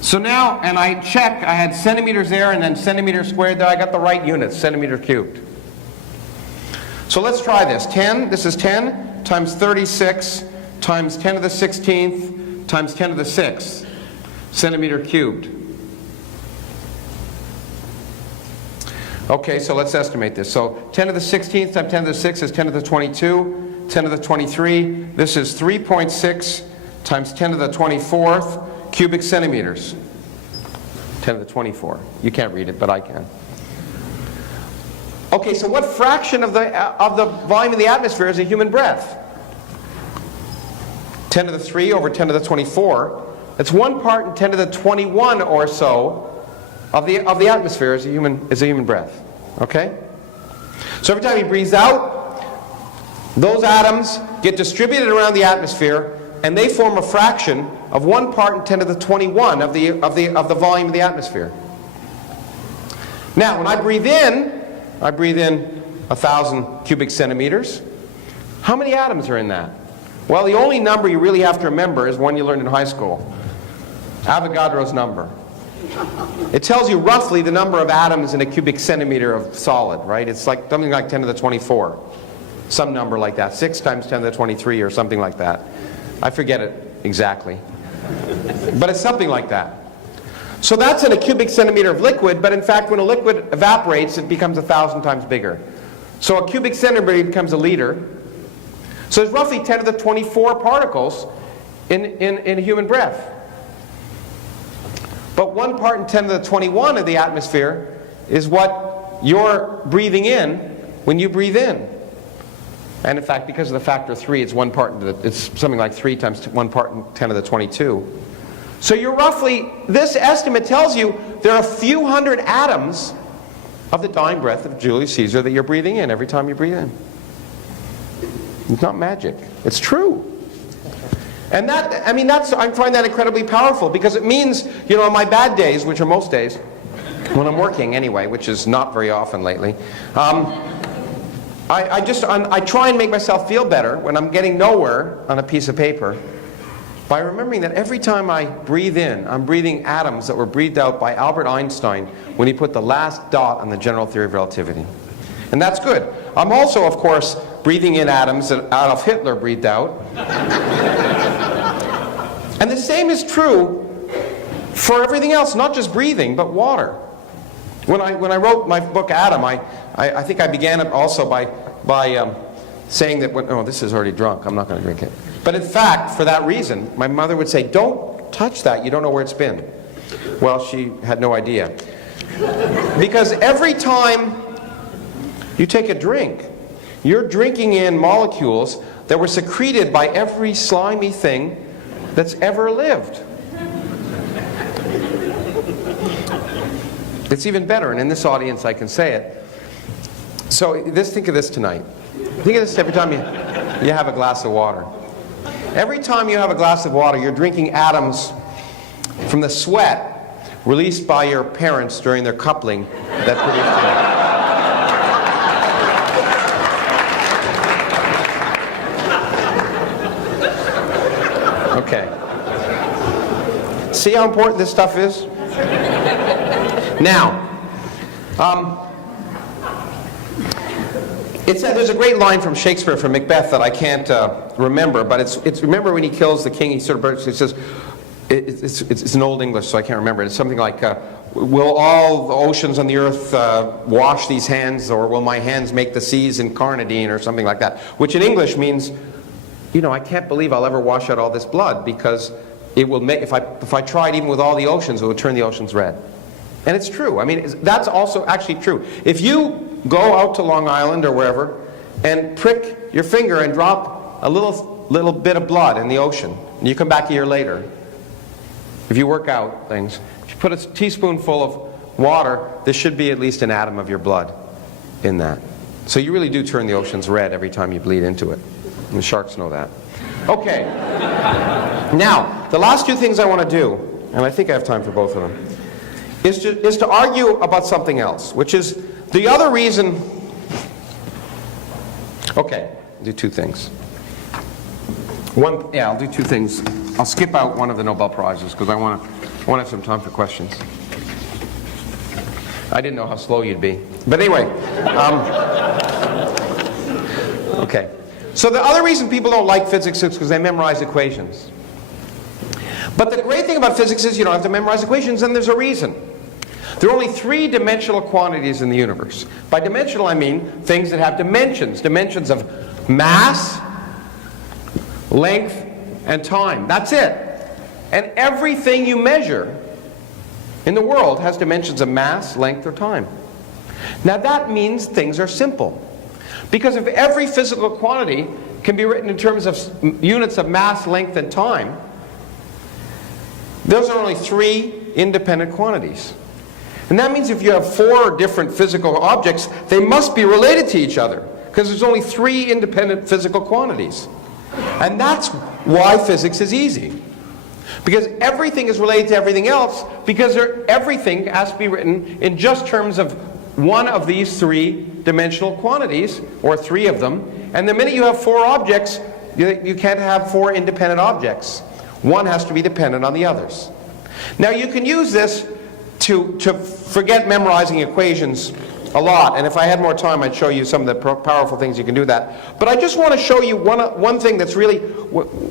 So now, and I check, I had centimeters there and then centimeters squared there. I got the right units, centimeter cubed. So let's try this. This is 10 times 36 times 10 to the 16th times 10 to the 6th centimeter cubed. Okay, so let's estimate this. So 10 to the 16th times 10 to the 6th is 10 to the 22, 10 to the 23. This is 3.6 times 10 to the 24th cubic centimeters. 10 to the 24. You can't read it, but I can. Okay, so what fraction of the volume of the atmosphere is a human breath? 10 to the 3 over 10 to the 24. It's 1 part in 10 to the 21 or so of the atmosphere is a human breath. Okay? So every time he breathes out, Those atoms get distributed around the atmosphere, and they form a fraction of 1 part in 10 to the 21 of the volume of the atmosphere. Now, when I breathe in 1,000 cubic centimeters. How many atoms are in that? Well, the only number you really have to remember is one you learned in high school. Avogadro's number. It tells you roughly the number of atoms in a cubic centimeter of solid, right? It's like something like 10 to the 24. Some number like that. 6 times 10 to the 23 or something like that. I forget it exactly. But it's something like that. So that's in a cubic centimeter of liquid, but in fact when a liquid evaporates it becomes 1,000 times bigger. So a cubic centimeter becomes a liter. So there's roughly 10 to the 24 particles in a human breath. But 1 part in 10 to the 21 of the atmosphere is what you're breathing in when you breathe in. And in fact, because of the factor 3, it's 1 part it's something like 3 times 1 part in 10 to the 22. So you're roughly, this estimate tells you there are a few hundred atoms of the dying breath of Julius Caesar that you're breathing in every time you breathe in. It's not magic. It's true. And that, I mean, I find that incredibly powerful because it means, you know, on my bad days, which are most days, when I'm working anyway, which is not very often lately, I try and make myself feel better when I'm getting nowhere on a piece of paper by remembering that every time I breathe in, I'm breathing atoms that were breathed out by Albert Einstein when he put the last dot on the general theory of relativity. And that's good. I'm also, of course, breathing in atoms that Adolf Hitler breathed out. And the same is true for everything else, not just breathing, but water. When I wrote my book, Atom, I think I began it also by saying that, oh, this is already drunk, I'm not going to drink it. But in fact, for that reason, my mother would say, don't touch that, you don't know where it's been. Well, she had no idea. Because every time you take a drink, you're drinking in molecules that were secreted by every slimy thing that's ever lived. It's even better, and in this audience I can say it. So think of this tonight. Think of this every time you have a glass of water. Every time you have a glass of water, you're drinking atoms from the sweat released by your parents during their coupling that produced it. Okay. See how important this stuff is? Now, there's a great line from Shakespeare, from Macbeth, that I can't remember, but it's remember when he kills the king, he sort of says, it's in Old English, so I can't remember it. It's something like, will all the oceans on the earth wash these hands, or will my hands make the seas incarnadine, or something like that, which in English means, you know, I can't believe I'll ever wash out all this blood, because it will make, if I tried even with all the oceans, it would turn the oceans red. And it's true. I mean, that's also actually true. If you go out to Long Island or wherever and prick your finger and drop a little bit of blood in the ocean, and you come back a year later, if you work out things, if you put a teaspoonful of water, there should be at least an atom of your blood in that. So you really do turn the oceans red every time you bleed into it. And the sharks know that. Okay. Now, the last two things I want to do, and I think I have time for both of them, is to argue about something else, which is the other reason. Okay, I'll do two things. I'll do two things. I'll skip out one of the Nobel Prizes because I want to have some time for questions. I didn't know how slow you'd be. But anyway. Okay. So the other reason people don't like physics is because they memorize equations. But the great thing about physics is you don't have to memorize equations, and there's a reason. There are only three-dimensional quantities in the universe. By dimensional, I mean things that have dimensions. Dimensions of mass, length, and time. That's it. And everything you measure in the world has dimensions of mass, length, or time. Now that means things are simple. Because if every physical quantity can be written in terms of units of mass, length, and time, those are only three independent quantities. And that means if you have four different physical objects, they must be related to each other. because there's only 3 independent physical quantities. And that's why physics is easy. Because everything is related to everything else, because everything has to be written in just terms of one of these 3-dimensional quantities, or 3 of them. And the minute you have 4 objects, you can't have 4 independent objects. One has to be dependent on the others. Now you can use this to forget memorizing equations a lot, and if I had more time I'd show you some of the powerful things you can do that. But I just want to show you one thing that's really,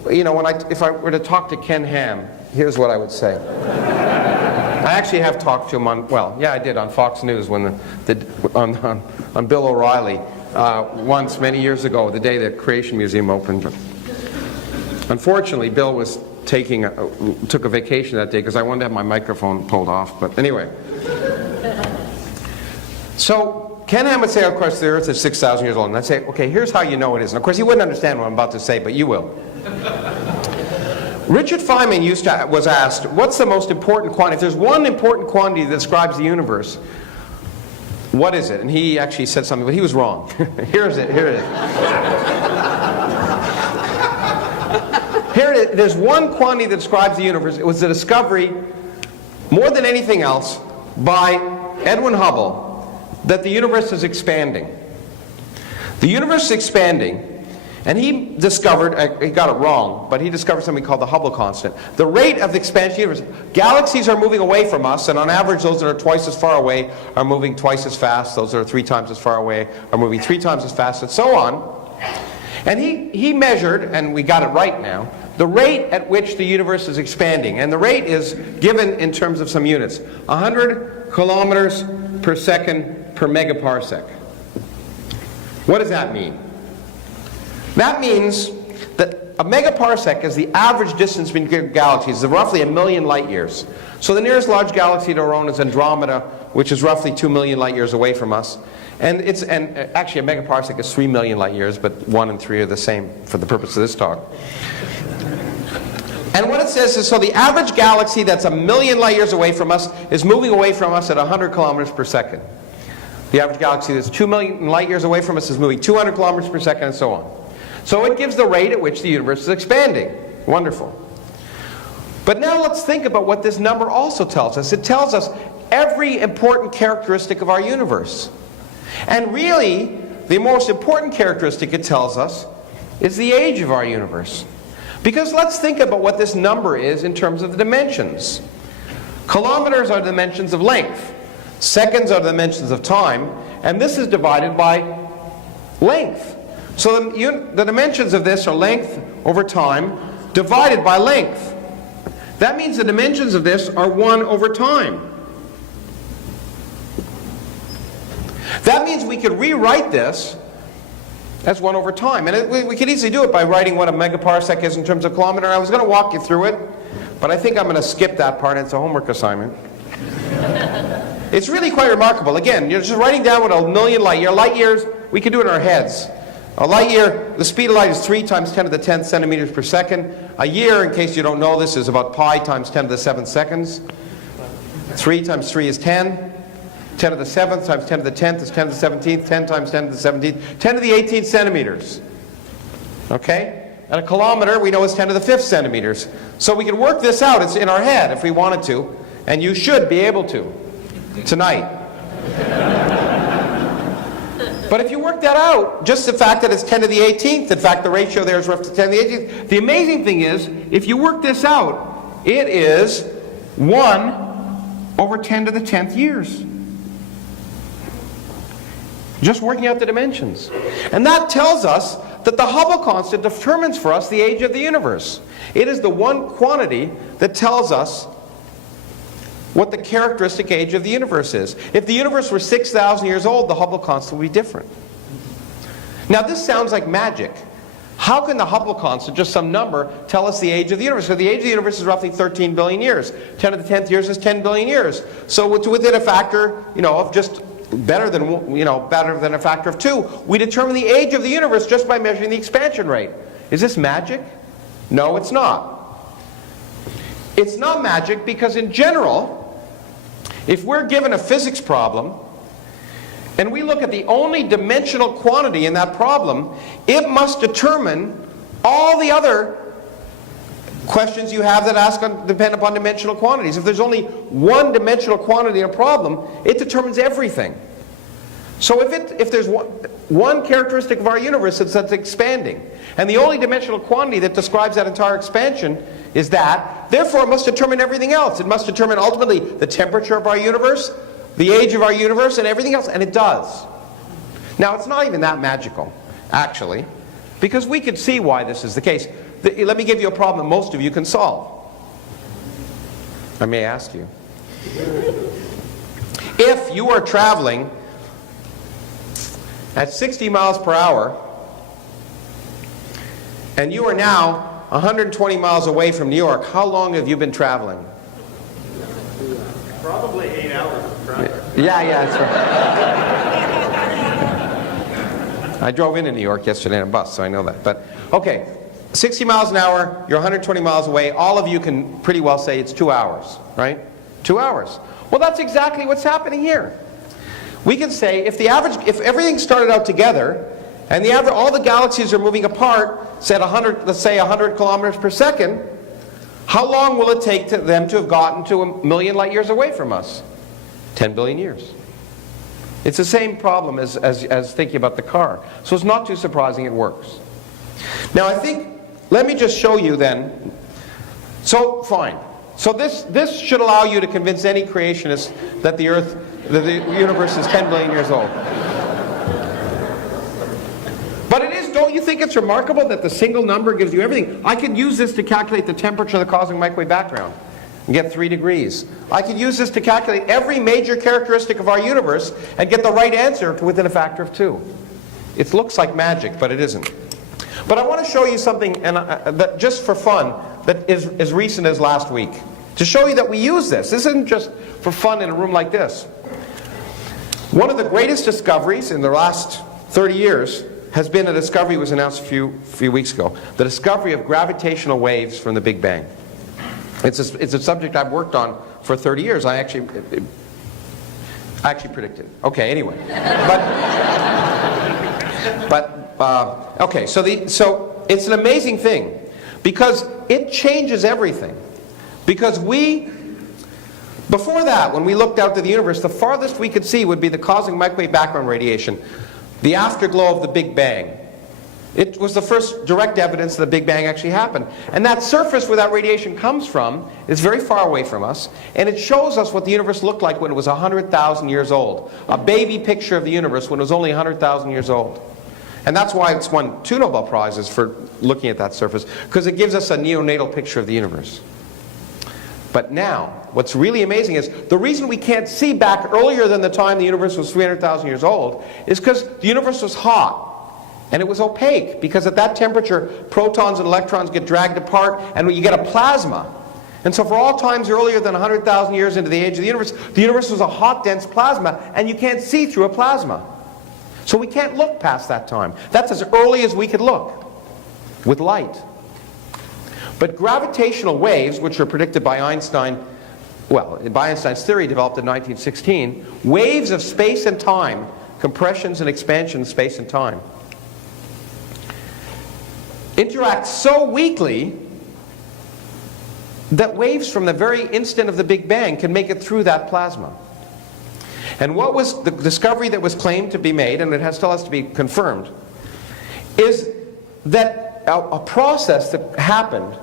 you know, if I were to talk to Ken Ham, here's what I would say. I actually have talked to him on, well, yeah, I did on Fox News when on Bill O'Reilly once many years ago, the day the Creation Museum opened. Unfortunately, Bill was took a vacation that day because I wanted to have my microphone pulled off. But anyway. So Ken Ham would say, of course, the Earth is 6,000 years old. And I'd say, okay, here's how you know it is. And of course, he wouldn't understand what I'm about to say, but you will. Richard Feynman was asked, what's the most important quantity? If there's one important quantity that describes the universe, what is it? And he actually said something, but he was wrong. Here it is. Here it is. There's one quantity that describes the universe. It was the discovery, more than anything else, by Edwin Hubble, that the universe is expanding. The universe is expanding, and he discovered, he got it wrong, but he discovered something called the Hubble constant. The rate of the expansion of the universe. Galaxies are moving away from us, and on average those that are twice as far away are moving twice as fast. Those that are 3 times as far away are moving 3 times as fast, and so on. And he measured, and we got it right now, the rate at which the universe is expanding. And the rate is given in terms of some units. 100 kilometers per second per megaparsec. What does that mean? That means that a megaparsec is the average distance between galaxies, of roughly 1 million light years. So the nearest large galaxy to our own is Andromeda, which is roughly 2 million light years away from us. And actually a megaparsec is 3 million light years, but 1 and 3 are the same for the purpose of this talk. And what it says is, so the average galaxy that's 1 million light years away from us is moving away from us at 100 kilometers per second. The average galaxy that's 2 million light years away from us is moving 200 kilometers per second, and so on. So it gives the rate at which the universe is expanding. Wonderful. But now let's think about what this number also tells us. It tells us every important characteristic of our universe. And really, the most important characteristic it tells us is the age of our universe. Because let's think about what this number is in terms of the dimensions. Kilometers are the dimensions of length. Seconds are the dimensions of time. And this is divided by length. So the dimensions of this are length over time divided by length. That means the dimensions of this are 1 over time. That means we could rewrite this as 1 over time. And we could easily do it by writing what a megaparsec is in terms of kilometer. I was going to walk you through it, but I think I'm going to skip that part. It's a homework assignment. It's really quite remarkable. Again, you're just writing down what 1 million light years, we can do it in our heads. A light year, the speed of light is 3 times 10 to the 10th centimeters per second. A year, in case you don't know this, is about pi times 10 to the 7th seconds. 3 times 3 is 10. 10 to the 7th times 10 to the 10th is 10 to the 17th. 10 times 10 to the 17th. 10 to the 18th centimeters. Okay? And a kilometer, we know, is 10 to the 5th centimeters. So we can work this out. It's in our head if we wanted to. And you should be able to. Tonight. But if you work that out, just the fact that it's 10 to the 18th, in fact the ratio there is roughly 10 to the 18th, the amazing thing is, if you work this out, it is 1 over 10 to the 10th years. Just working out the dimensions. And that tells us that the Hubble constant determines for us the age of the universe. It is the one quantity that tells us what the characteristic age of the universe is. If the universe were 6,000 years old, the Hubble constant would be different. Now this sounds like magic. How can the Hubble constant, just some number, tell us the age of the universe? So the age of the universe is roughly 13 billion years. 10 to the 10th years is 10 billion years. So it's within a factor, of just better than a factor of 2. We determine the age of the universe just by measuring the expansion rate. Is this magic? No, it's not. It's not magic because in general, if we're given a physics problem and we look at the only dimensional quantity in that problem, it must determine all the other questions you have that depend upon dimensional quantities. If there's only one dimensional quantity in a problem, it determines everything. So if there's one characteristic of our universe that's expanding, and the only dimensional quantity that describes that entire expansion is that, therefore it must determine everything else. It must determine ultimately the temperature of our universe, the age of our universe, and everything else, and it does. Now, it's not even that magical, actually, because we could see why this is the case. Let me give you a problem that most of you can solve. I may ask you. If you are traveling at 60 miles per hour, and you are now 120 miles away from New York, how long have you been traveling? Probably 8 hours of traffic. Yeah, that's right. I drove into New York yesterday in a bus, so I know that. But, okay, 60 miles an hour, you're 120 miles away. All of you can pretty well say it's 2 hours, right? 2 hours. Well, that's exactly what's happening here. We can say if everything started out together, and all the galaxies are moving apart, say let's say 100 kilometers per second, how long will it take them to have gotten to 1,000,000 light years away from us? 10 billion years. It's the same problem as thinking about the car. So it's not too surprising it works. Now let me just show you then. So fine. So this should allow you to convince any creationist that the universe is 10 billion years old. But don't you think it's remarkable that the single number gives you everything? I could use this to calculate the temperature of the cosmic microwave background and get 3 degrees. I could use this to calculate every major characteristic of our universe and get the right answer to within a factor of 2. It looks like magic, but it isn't. But I want to show you something, that just for fun, that is as recent as last week. To show you that we use this. This isn't just for fun in a room like this. One of the greatest discoveries in the last 30 years has been a discovery that was announced a few weeks ago. The discovery of gravitational waves from the Big Bang. It's a subject I've worked on for 30 years. I actually predicted it. Okay, anyway. Okay, so it's an amazing thing because it changes everything. Because before that, when we looked out to the universe, the farthest we could see would be the cosmic microwave background radiation, the afterglow of the Big Bang. It was the first direct evidence that the Big Bang actually happened. And that surface where that radiation comes from is very far away from us, and it shows us what the universe looked like when it was 100,000 years old. A baby picture of the universe when it was only 100,000 years old. And that's why it's won 2 Nobel Prizes for looking at that surface, because it gives us a neonatal picture of the universe. But now, what's really amazing is the reason we can't see back earlier than the time the universe was 300,000 years old is because the universe was hot. And it was opaque, because at that temperature, protons and electrons get dragged apart, and you get a plasma. And so for all times earlier than 100,000 years into the age of the universe was a hot, dense plasma, and you can't see through a plasma. So we can't look past that time. That's as early as we could look with light. But gravitational waves, which were predicted by Einstein, by Einstein's theory developed in 1916, waves of space and time, compressions and expansions of space and time, interact so weakly that waves from the very instant of the Big Bang can make it through that plasma. And what was the discovery that was claimed to be made, and it still has to be confirmed, is that a process that happened,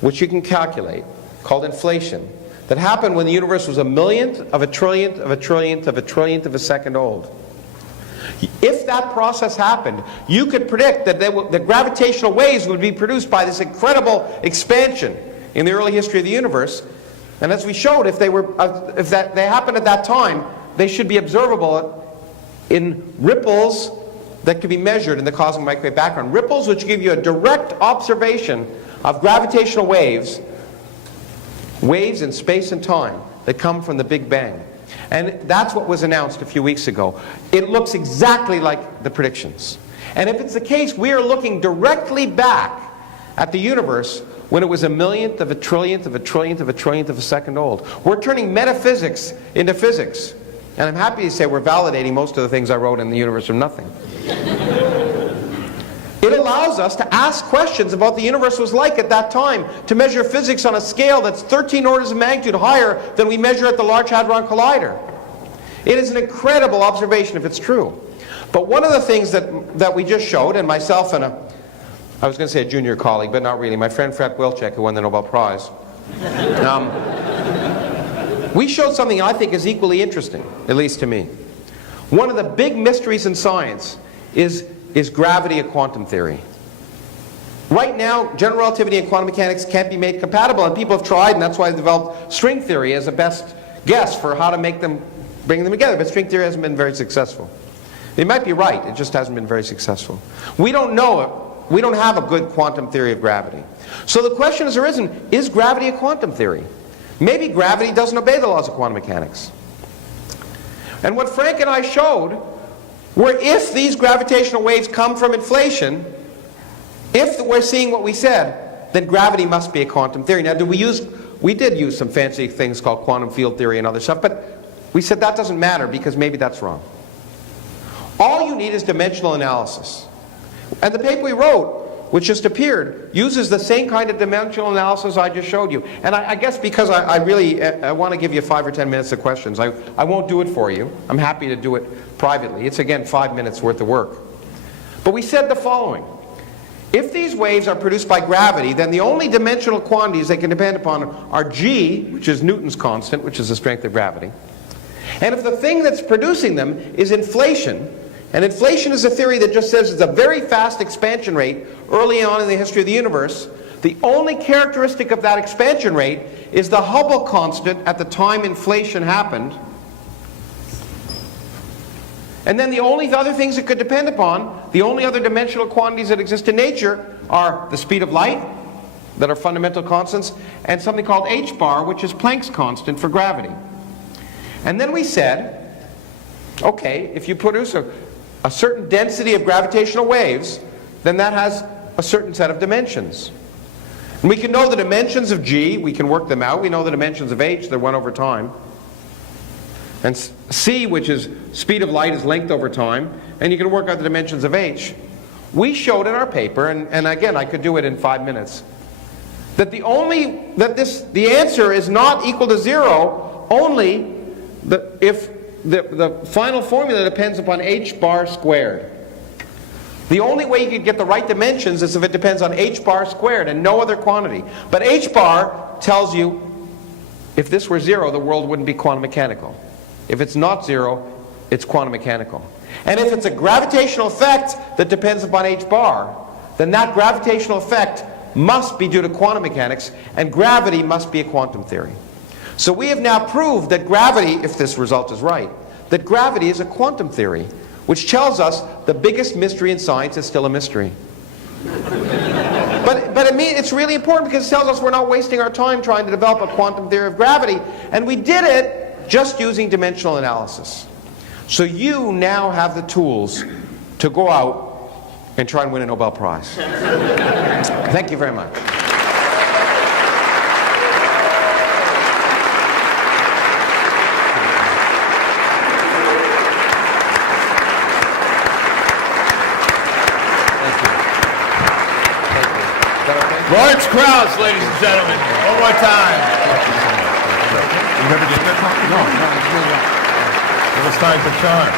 which you can calculate, called inflation, that happened when the universe was 1,000,000th of a trillionth of a trillionth of a trillionth of a second old. If that process happened, you could predict that the gravitational waves would be produced by this incredible expansion in the early history of the universe. And as we showed, if they happened at that time, they should be observable in ripples that could be measured in the cosmic microwave background. Ripples which give you a direct observation of gravitational waves in space and time that come from the Big Bang. And that's what was announced a few weeks ago. It looks exactly like the predictions. And if it's the case, we are looking directly back at the universe when it was 1,000,000th of a trillionth of a trillionth of a trillionth of a second old. We're turning metaphysics into physics. And I'm happy to say we're validating most of the things I wrote in The Universe from Nothing. It allows us to ask questions about what the universe was like at that time, to measure physics on a scale that's 13 orders of magnitude higher than we measure at the Large Hadron Collider. It is an incredible observation if it's true. But one of the things that we just showed, and myself and I was going to say a junior colleague, but not really, my friend Fred Wilczek, who won the Nobel Prize, we showed something I think is equally interesting, at least to me. One of the big mysteries in science is gravity a quantum theory? Right now, general relativity and quantum mechanics can't be made compatible, and people have tried, and that's why they developed string theory as a best guess for how to bring them together, but string theory hasn't been very successful. It might be right, it just hasn't been very successful. We don't know it. We don't have a good quantum theory of gravity. So the question has arisen, is gravity a quantum theory? Maybe gravity doesn't obey the laws of quantum mechanics. And what Frank and I showed were if these gravitational waves come from inflation, if we're seeing what we said, then gravity must be a quantum theory. Now, we did use some fancy things called quantum field theory and other stuff, but we said that doesn't matter because maybe that's wrong. All you need is dimensional analysis. And the paper we wrote, which just appeared, uses the same kind of dimensional analysis I just showed you. And I guess because I want to give you 5 or 10 minutes of questions, I won't do it for you. I'm happy to do it privately. It's, again, 5 minutes worth of work. But we said the following. If these waves are produced by gravity, then the only dimensional quantities they can depend upon are g, which is Newton's constant, which is the strength of gravity. And if the thing that's producing them is inflation, and inflation is a theory that just says it's a very fast expansion rate early on in the history of the universe, the only characteristic of that expansion rate is the Hubble constant at the time inflation happened. And then the only other things it could depend upon, the only other dimensional quantities that exist in nature, are the speed of light, that are fundamental constants, and something called h bar, which is Planck's constant for gravity. And then we said, okay, if you produce a certain density of gravitational waves, then that has a certain set of dimensions. And we can know the dimensions of g, we can work them out. We know the dimensions of h, they're 1 over time. And c, which is speed of light, is length over time, and you can work out the dimensions of h. We showed in our paper, and again, I could do it in 5 minutes, that the answer is not equal to 0 only if the final formula depends upon h bar squared. The only way you could get the right dimensions is if it depends on h bar squared and no other quantity. But h bar tells you if this were 0, the world wouldn't be quantum mechanical. If it's not 0, it's quantum mechanical. And if it's a gravitational effect that depends upon h bar, then that gravitational effect must be due to quantum mechanics, and gravity must be a quantum theory. So we have now proved that gravity, if this result is right, that gravity is a quantum theory, which tells us the biggest mystery in science is still a mystery. But it's really important because it tells us we're not wasting our time trying to develop a quantum theory of gravity, and we did it just using dimensional analysis. So you now have the tools to go out and try and win a Nobel Prize. Thank you very much. Lawrence Krauss, ladies and gentlemen. One more time. You never did that talk? No, it's really not. It was time for Sean.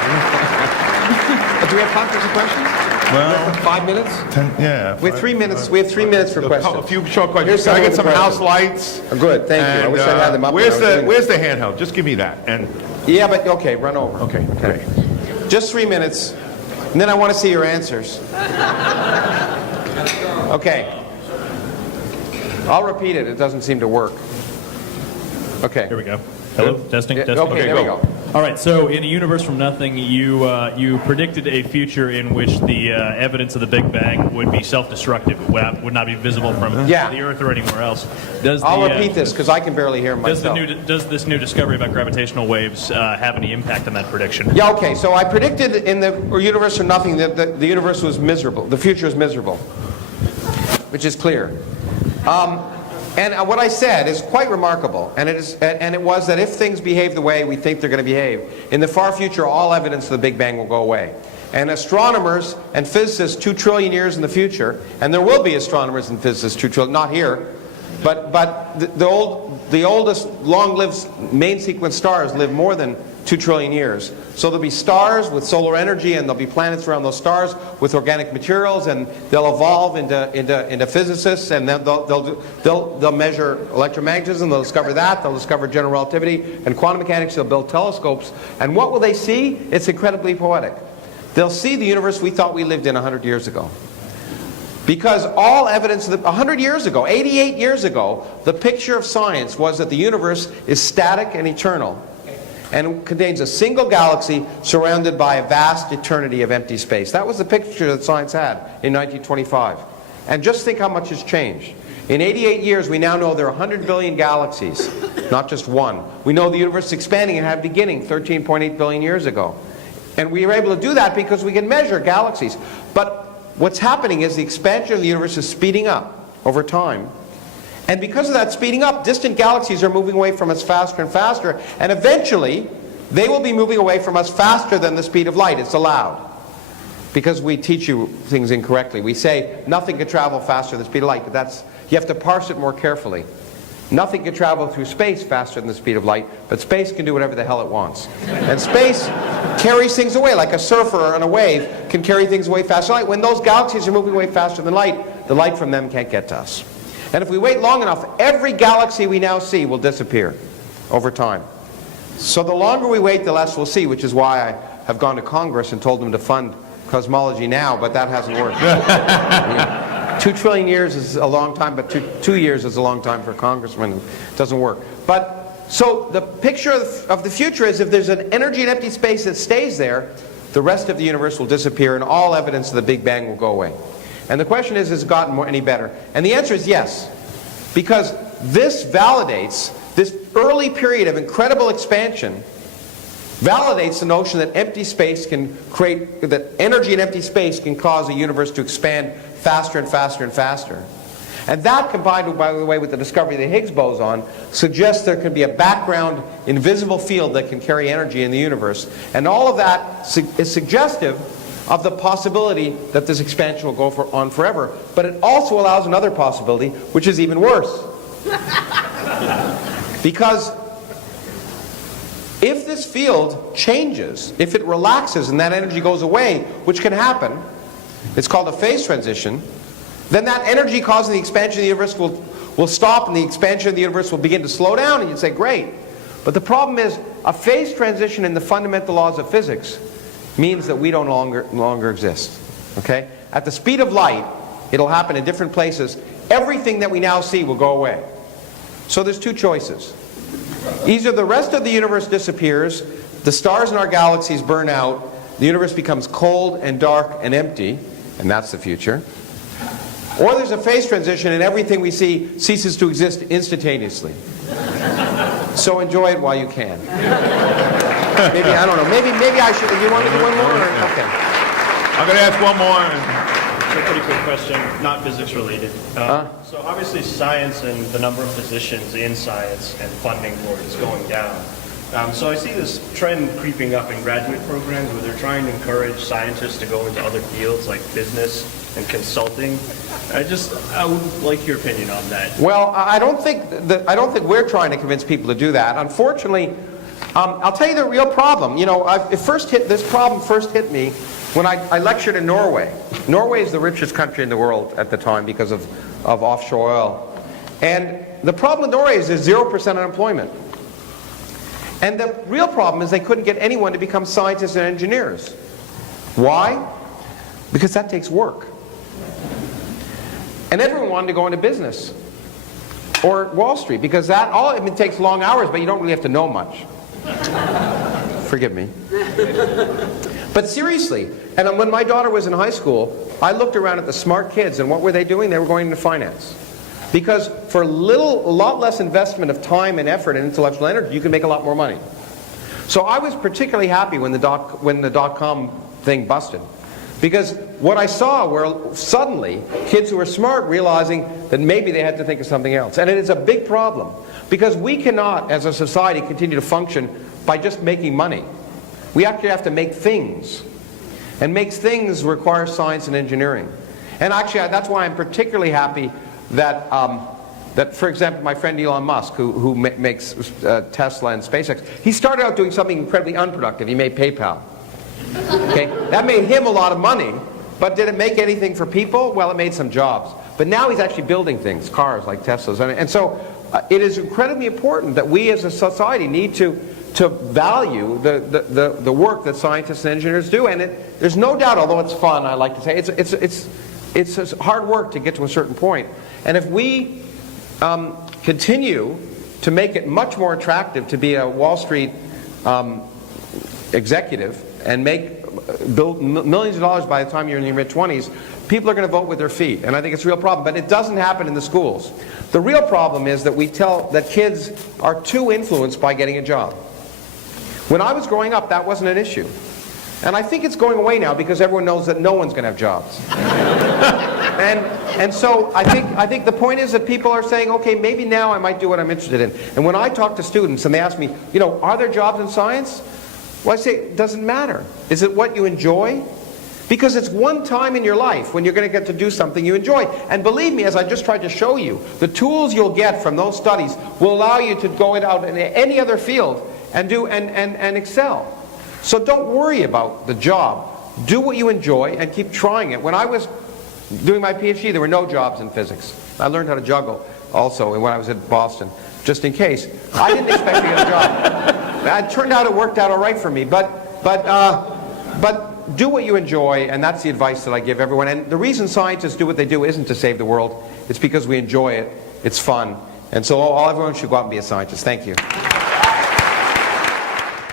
Do we have time for some questions? Well, 5 minutes? 10, yeah. We have 3 minutes. We have 3 minutes for questions. A few short questions. Here's Can I some get of some the house questions. lights? Oh, good, thank you. I wish I had them up. Where's there. the handheld? Just give me that. And Yeah, but okay, run over. okay, great. Just 3 minutes, and then I want to see your answers. Okay. I'll repeat it. It doesn't seem to work. Okay. Here we go. Hello, testing, Yeah, testing. okay, there we go. All right. So, in A Universe from Nothing, you predicted a future in which the evidence of the Big Bang would be self-destructive. It would not be visible from the Earth or anywhere else. I'll repeat this because I can barely hear myself. Does this new discovery about gravitational waves have any impact on that prediction? Yeah. Okay. So I predicted in the Universe from Nothing that the universe was miserable. The future is miserable, which is clear. And what I said is quite remarkable, and it was that if things behave the way we think they're going to behave, in the far future all evidence of the Big Bang will go away. And astronomers and physicists 2 trillion years in the future, and there will be astronomers and physicists 2 trillion, not here, but the oldest long-lived main sequence stars live more than 2 trillion years. So there'll be stars with solar energy, and there'll be planets around those stars with organic materials, and they'll evolve into physicists, and they'll measure electromagnetism, they'll discover that, they'll discover general relativity and quantum mechanics, they'll build telescopes. And what will they see? It's incredibly poetic. They'll see the universe we thought we lived in 100 years ago. Because all evidence, 100 years ago, 88 years ago, the picture of science was that the universe is static and eternal, and contains a single galaxy surrounded by a vast eternity of empty space. That was the picture that science had in 1925. And just think how much has changed. In 88 years, we now know there are 100 billion galaxies, not just one. We know the universe is expanding and had a beginning 13.8 billion years ago. And we were able to do that because we can measure galaxies. But what's happening is the expansion of the universe is speeding up over time. And because of that speeding up, distant galaxies are moving away from us faster and faster, and eventually they will be moving away from us faster than the speed of light. It's allowed. Because we teach you things incorrectly. We say nothing can travel faster than the speed of light, but you have to parse it more carefully. Nothing can travel through space faster than the speed of light, but space can do whatever the hell it wants. And space carries things away, like a surfer on a wave can carry things away faster than light. When those galaxies are moving away faster than light, the light from them can't get to us. And if we wait long enough, every galaxy we now see will disappear over time. So the longer we wait, the less we'll see, which is why I have gone to Congress and told them to fund cosmology now, but that hasn't worked. 2 trillion years is a long time, but two years is a long time for a congressman. It doesn't work. But so the picture of the future is if there's an energy in empty space that stays there, the rest of the universe will disappear and all evidence of the Big Bang will go away. And the question is, has it gotten any better? And the answer is yes. Because this validates, this early period of incredible expansion validates the notion that empty space can create, that energy in empty space can cause a universe to expand faster and faster and faster. And that, combined, by the way, with the discovery of the Higgs boson, suggests there can be a background invisible field that can carry energy in the universe. And all of that is suggestive of the possibility that this expansion will go on forever. But it also allows another possibility, which is even worse. Because if this field changes, if it relaxes and that energy goes away, which can happen, it's called a phase transition, then that energy causing the expansion of the universe will stop and the expansion of the universe will begin to slow down, and you'd say, great. But the problem is, a phase transition in the fundamental laws of physics means that we don't longer exist. Okay? At the speed of light, it'll happen in different places. Everything that we now see will go away. So there's two choices. Either the rest of the universe disappears, the stars in our galaxies burn out, the universe becomes cold and dark and empty, and that's the future. Or there's a phase transition and everything we see ceases to exist instantaneously. So enjoy it while you can. Maybe, I don't know, maybe I should, you want to do one more? Or, okay. I'm going to ask one more. So a pretty quick question, not physics related. So obviously science and the number of physicians in science and funding for it is going down. So I see this trend creeping up in graduate programs where they're trying to encourage scientists to go into other fields like business and consulting. I would like your opinion on that. Well, I don't think we're trying to convince people to do that. Unfortunately, I'll tell you the real problem. You know, this problem first hit me when I lectured in Norway. Norway is the richest country in the world at the time because of offshore oil. And the problem with Norway is there's 0% unemployment. And the real problem is they couldn't get anyone to become scientists and engineers. Why? Because that takes work. And everyone wanted to go into business or Wall Street because it takes long hours, but you don't really have to know much. Forgive me. But seriously, and when my daughter was in high school, I looked around at the smart kids, and what were they doing? They were going into finance. Because for a lot less investment of time and effort and intellectual energy, you can make a lot more money. So I was particularly happy when the dot-com thing busted. Because what I saw were suddenly kids who were smart realizing that maybe they had to think of something else. And it is a big problem. Because we cannot, as a society, continue to function by just making money. We actually have to make things. And make things requires science and engineering. And actually, that's why I'm particularly happy that, for example, my friend Elon Musk, who makes Tesla and SpaceX, he started out doing something incredibly unproductive. He made PayPal. Okay? That made him a lot of money, but did it make anything for people? Well, it made some jobs. But now he's actually building things, cars like Teslas. And so it is incredibly important that we as a society need to value the work that scientists and engineers do. And there's no doubt, although it's fun, I like to say, it's hard work to get to a certain point. And if we continue to make it much more attractive to be a Wall Street executive and build millions of dollars by the time you're in your mid-20s, people are going to vote with their feet. And I think it's a real problem. But it doesn't happen in the schools. The real problem is that we tell that kids are too influenced by getting a job. When I was growing up, that wasn't an issue. And I think it's going away now because everyone knows that no one's going to have jobs. and so I think the point is that people are saying, okay, maybe now I might do what I'm interested in. And when I talk to students and they ask me, are there jobs in science? Well, I say, it doesn't matter. Is it what you enjoy? Because it's one time in your life when you're going to get to do something you enjoy. And believe me, as I just tried to show you, the tools you'll get from those studies will allow you to go out in any other field and excel. So don't worry about the job. Do what you enjoy and keep trying it. When I was doing my PhD, there were no jobs in physics. I learned how to juggle also when I was at Boston, just in case. I didn't expect to get a job. It turned out it worked out all right for me. But do what you enjoy, and that's the advice that I give everyone. And the reason scientists do what they do isn't to save the world. It's because we enjoy it. It's fun. And so everyone should go out and be a scientist. Thank you.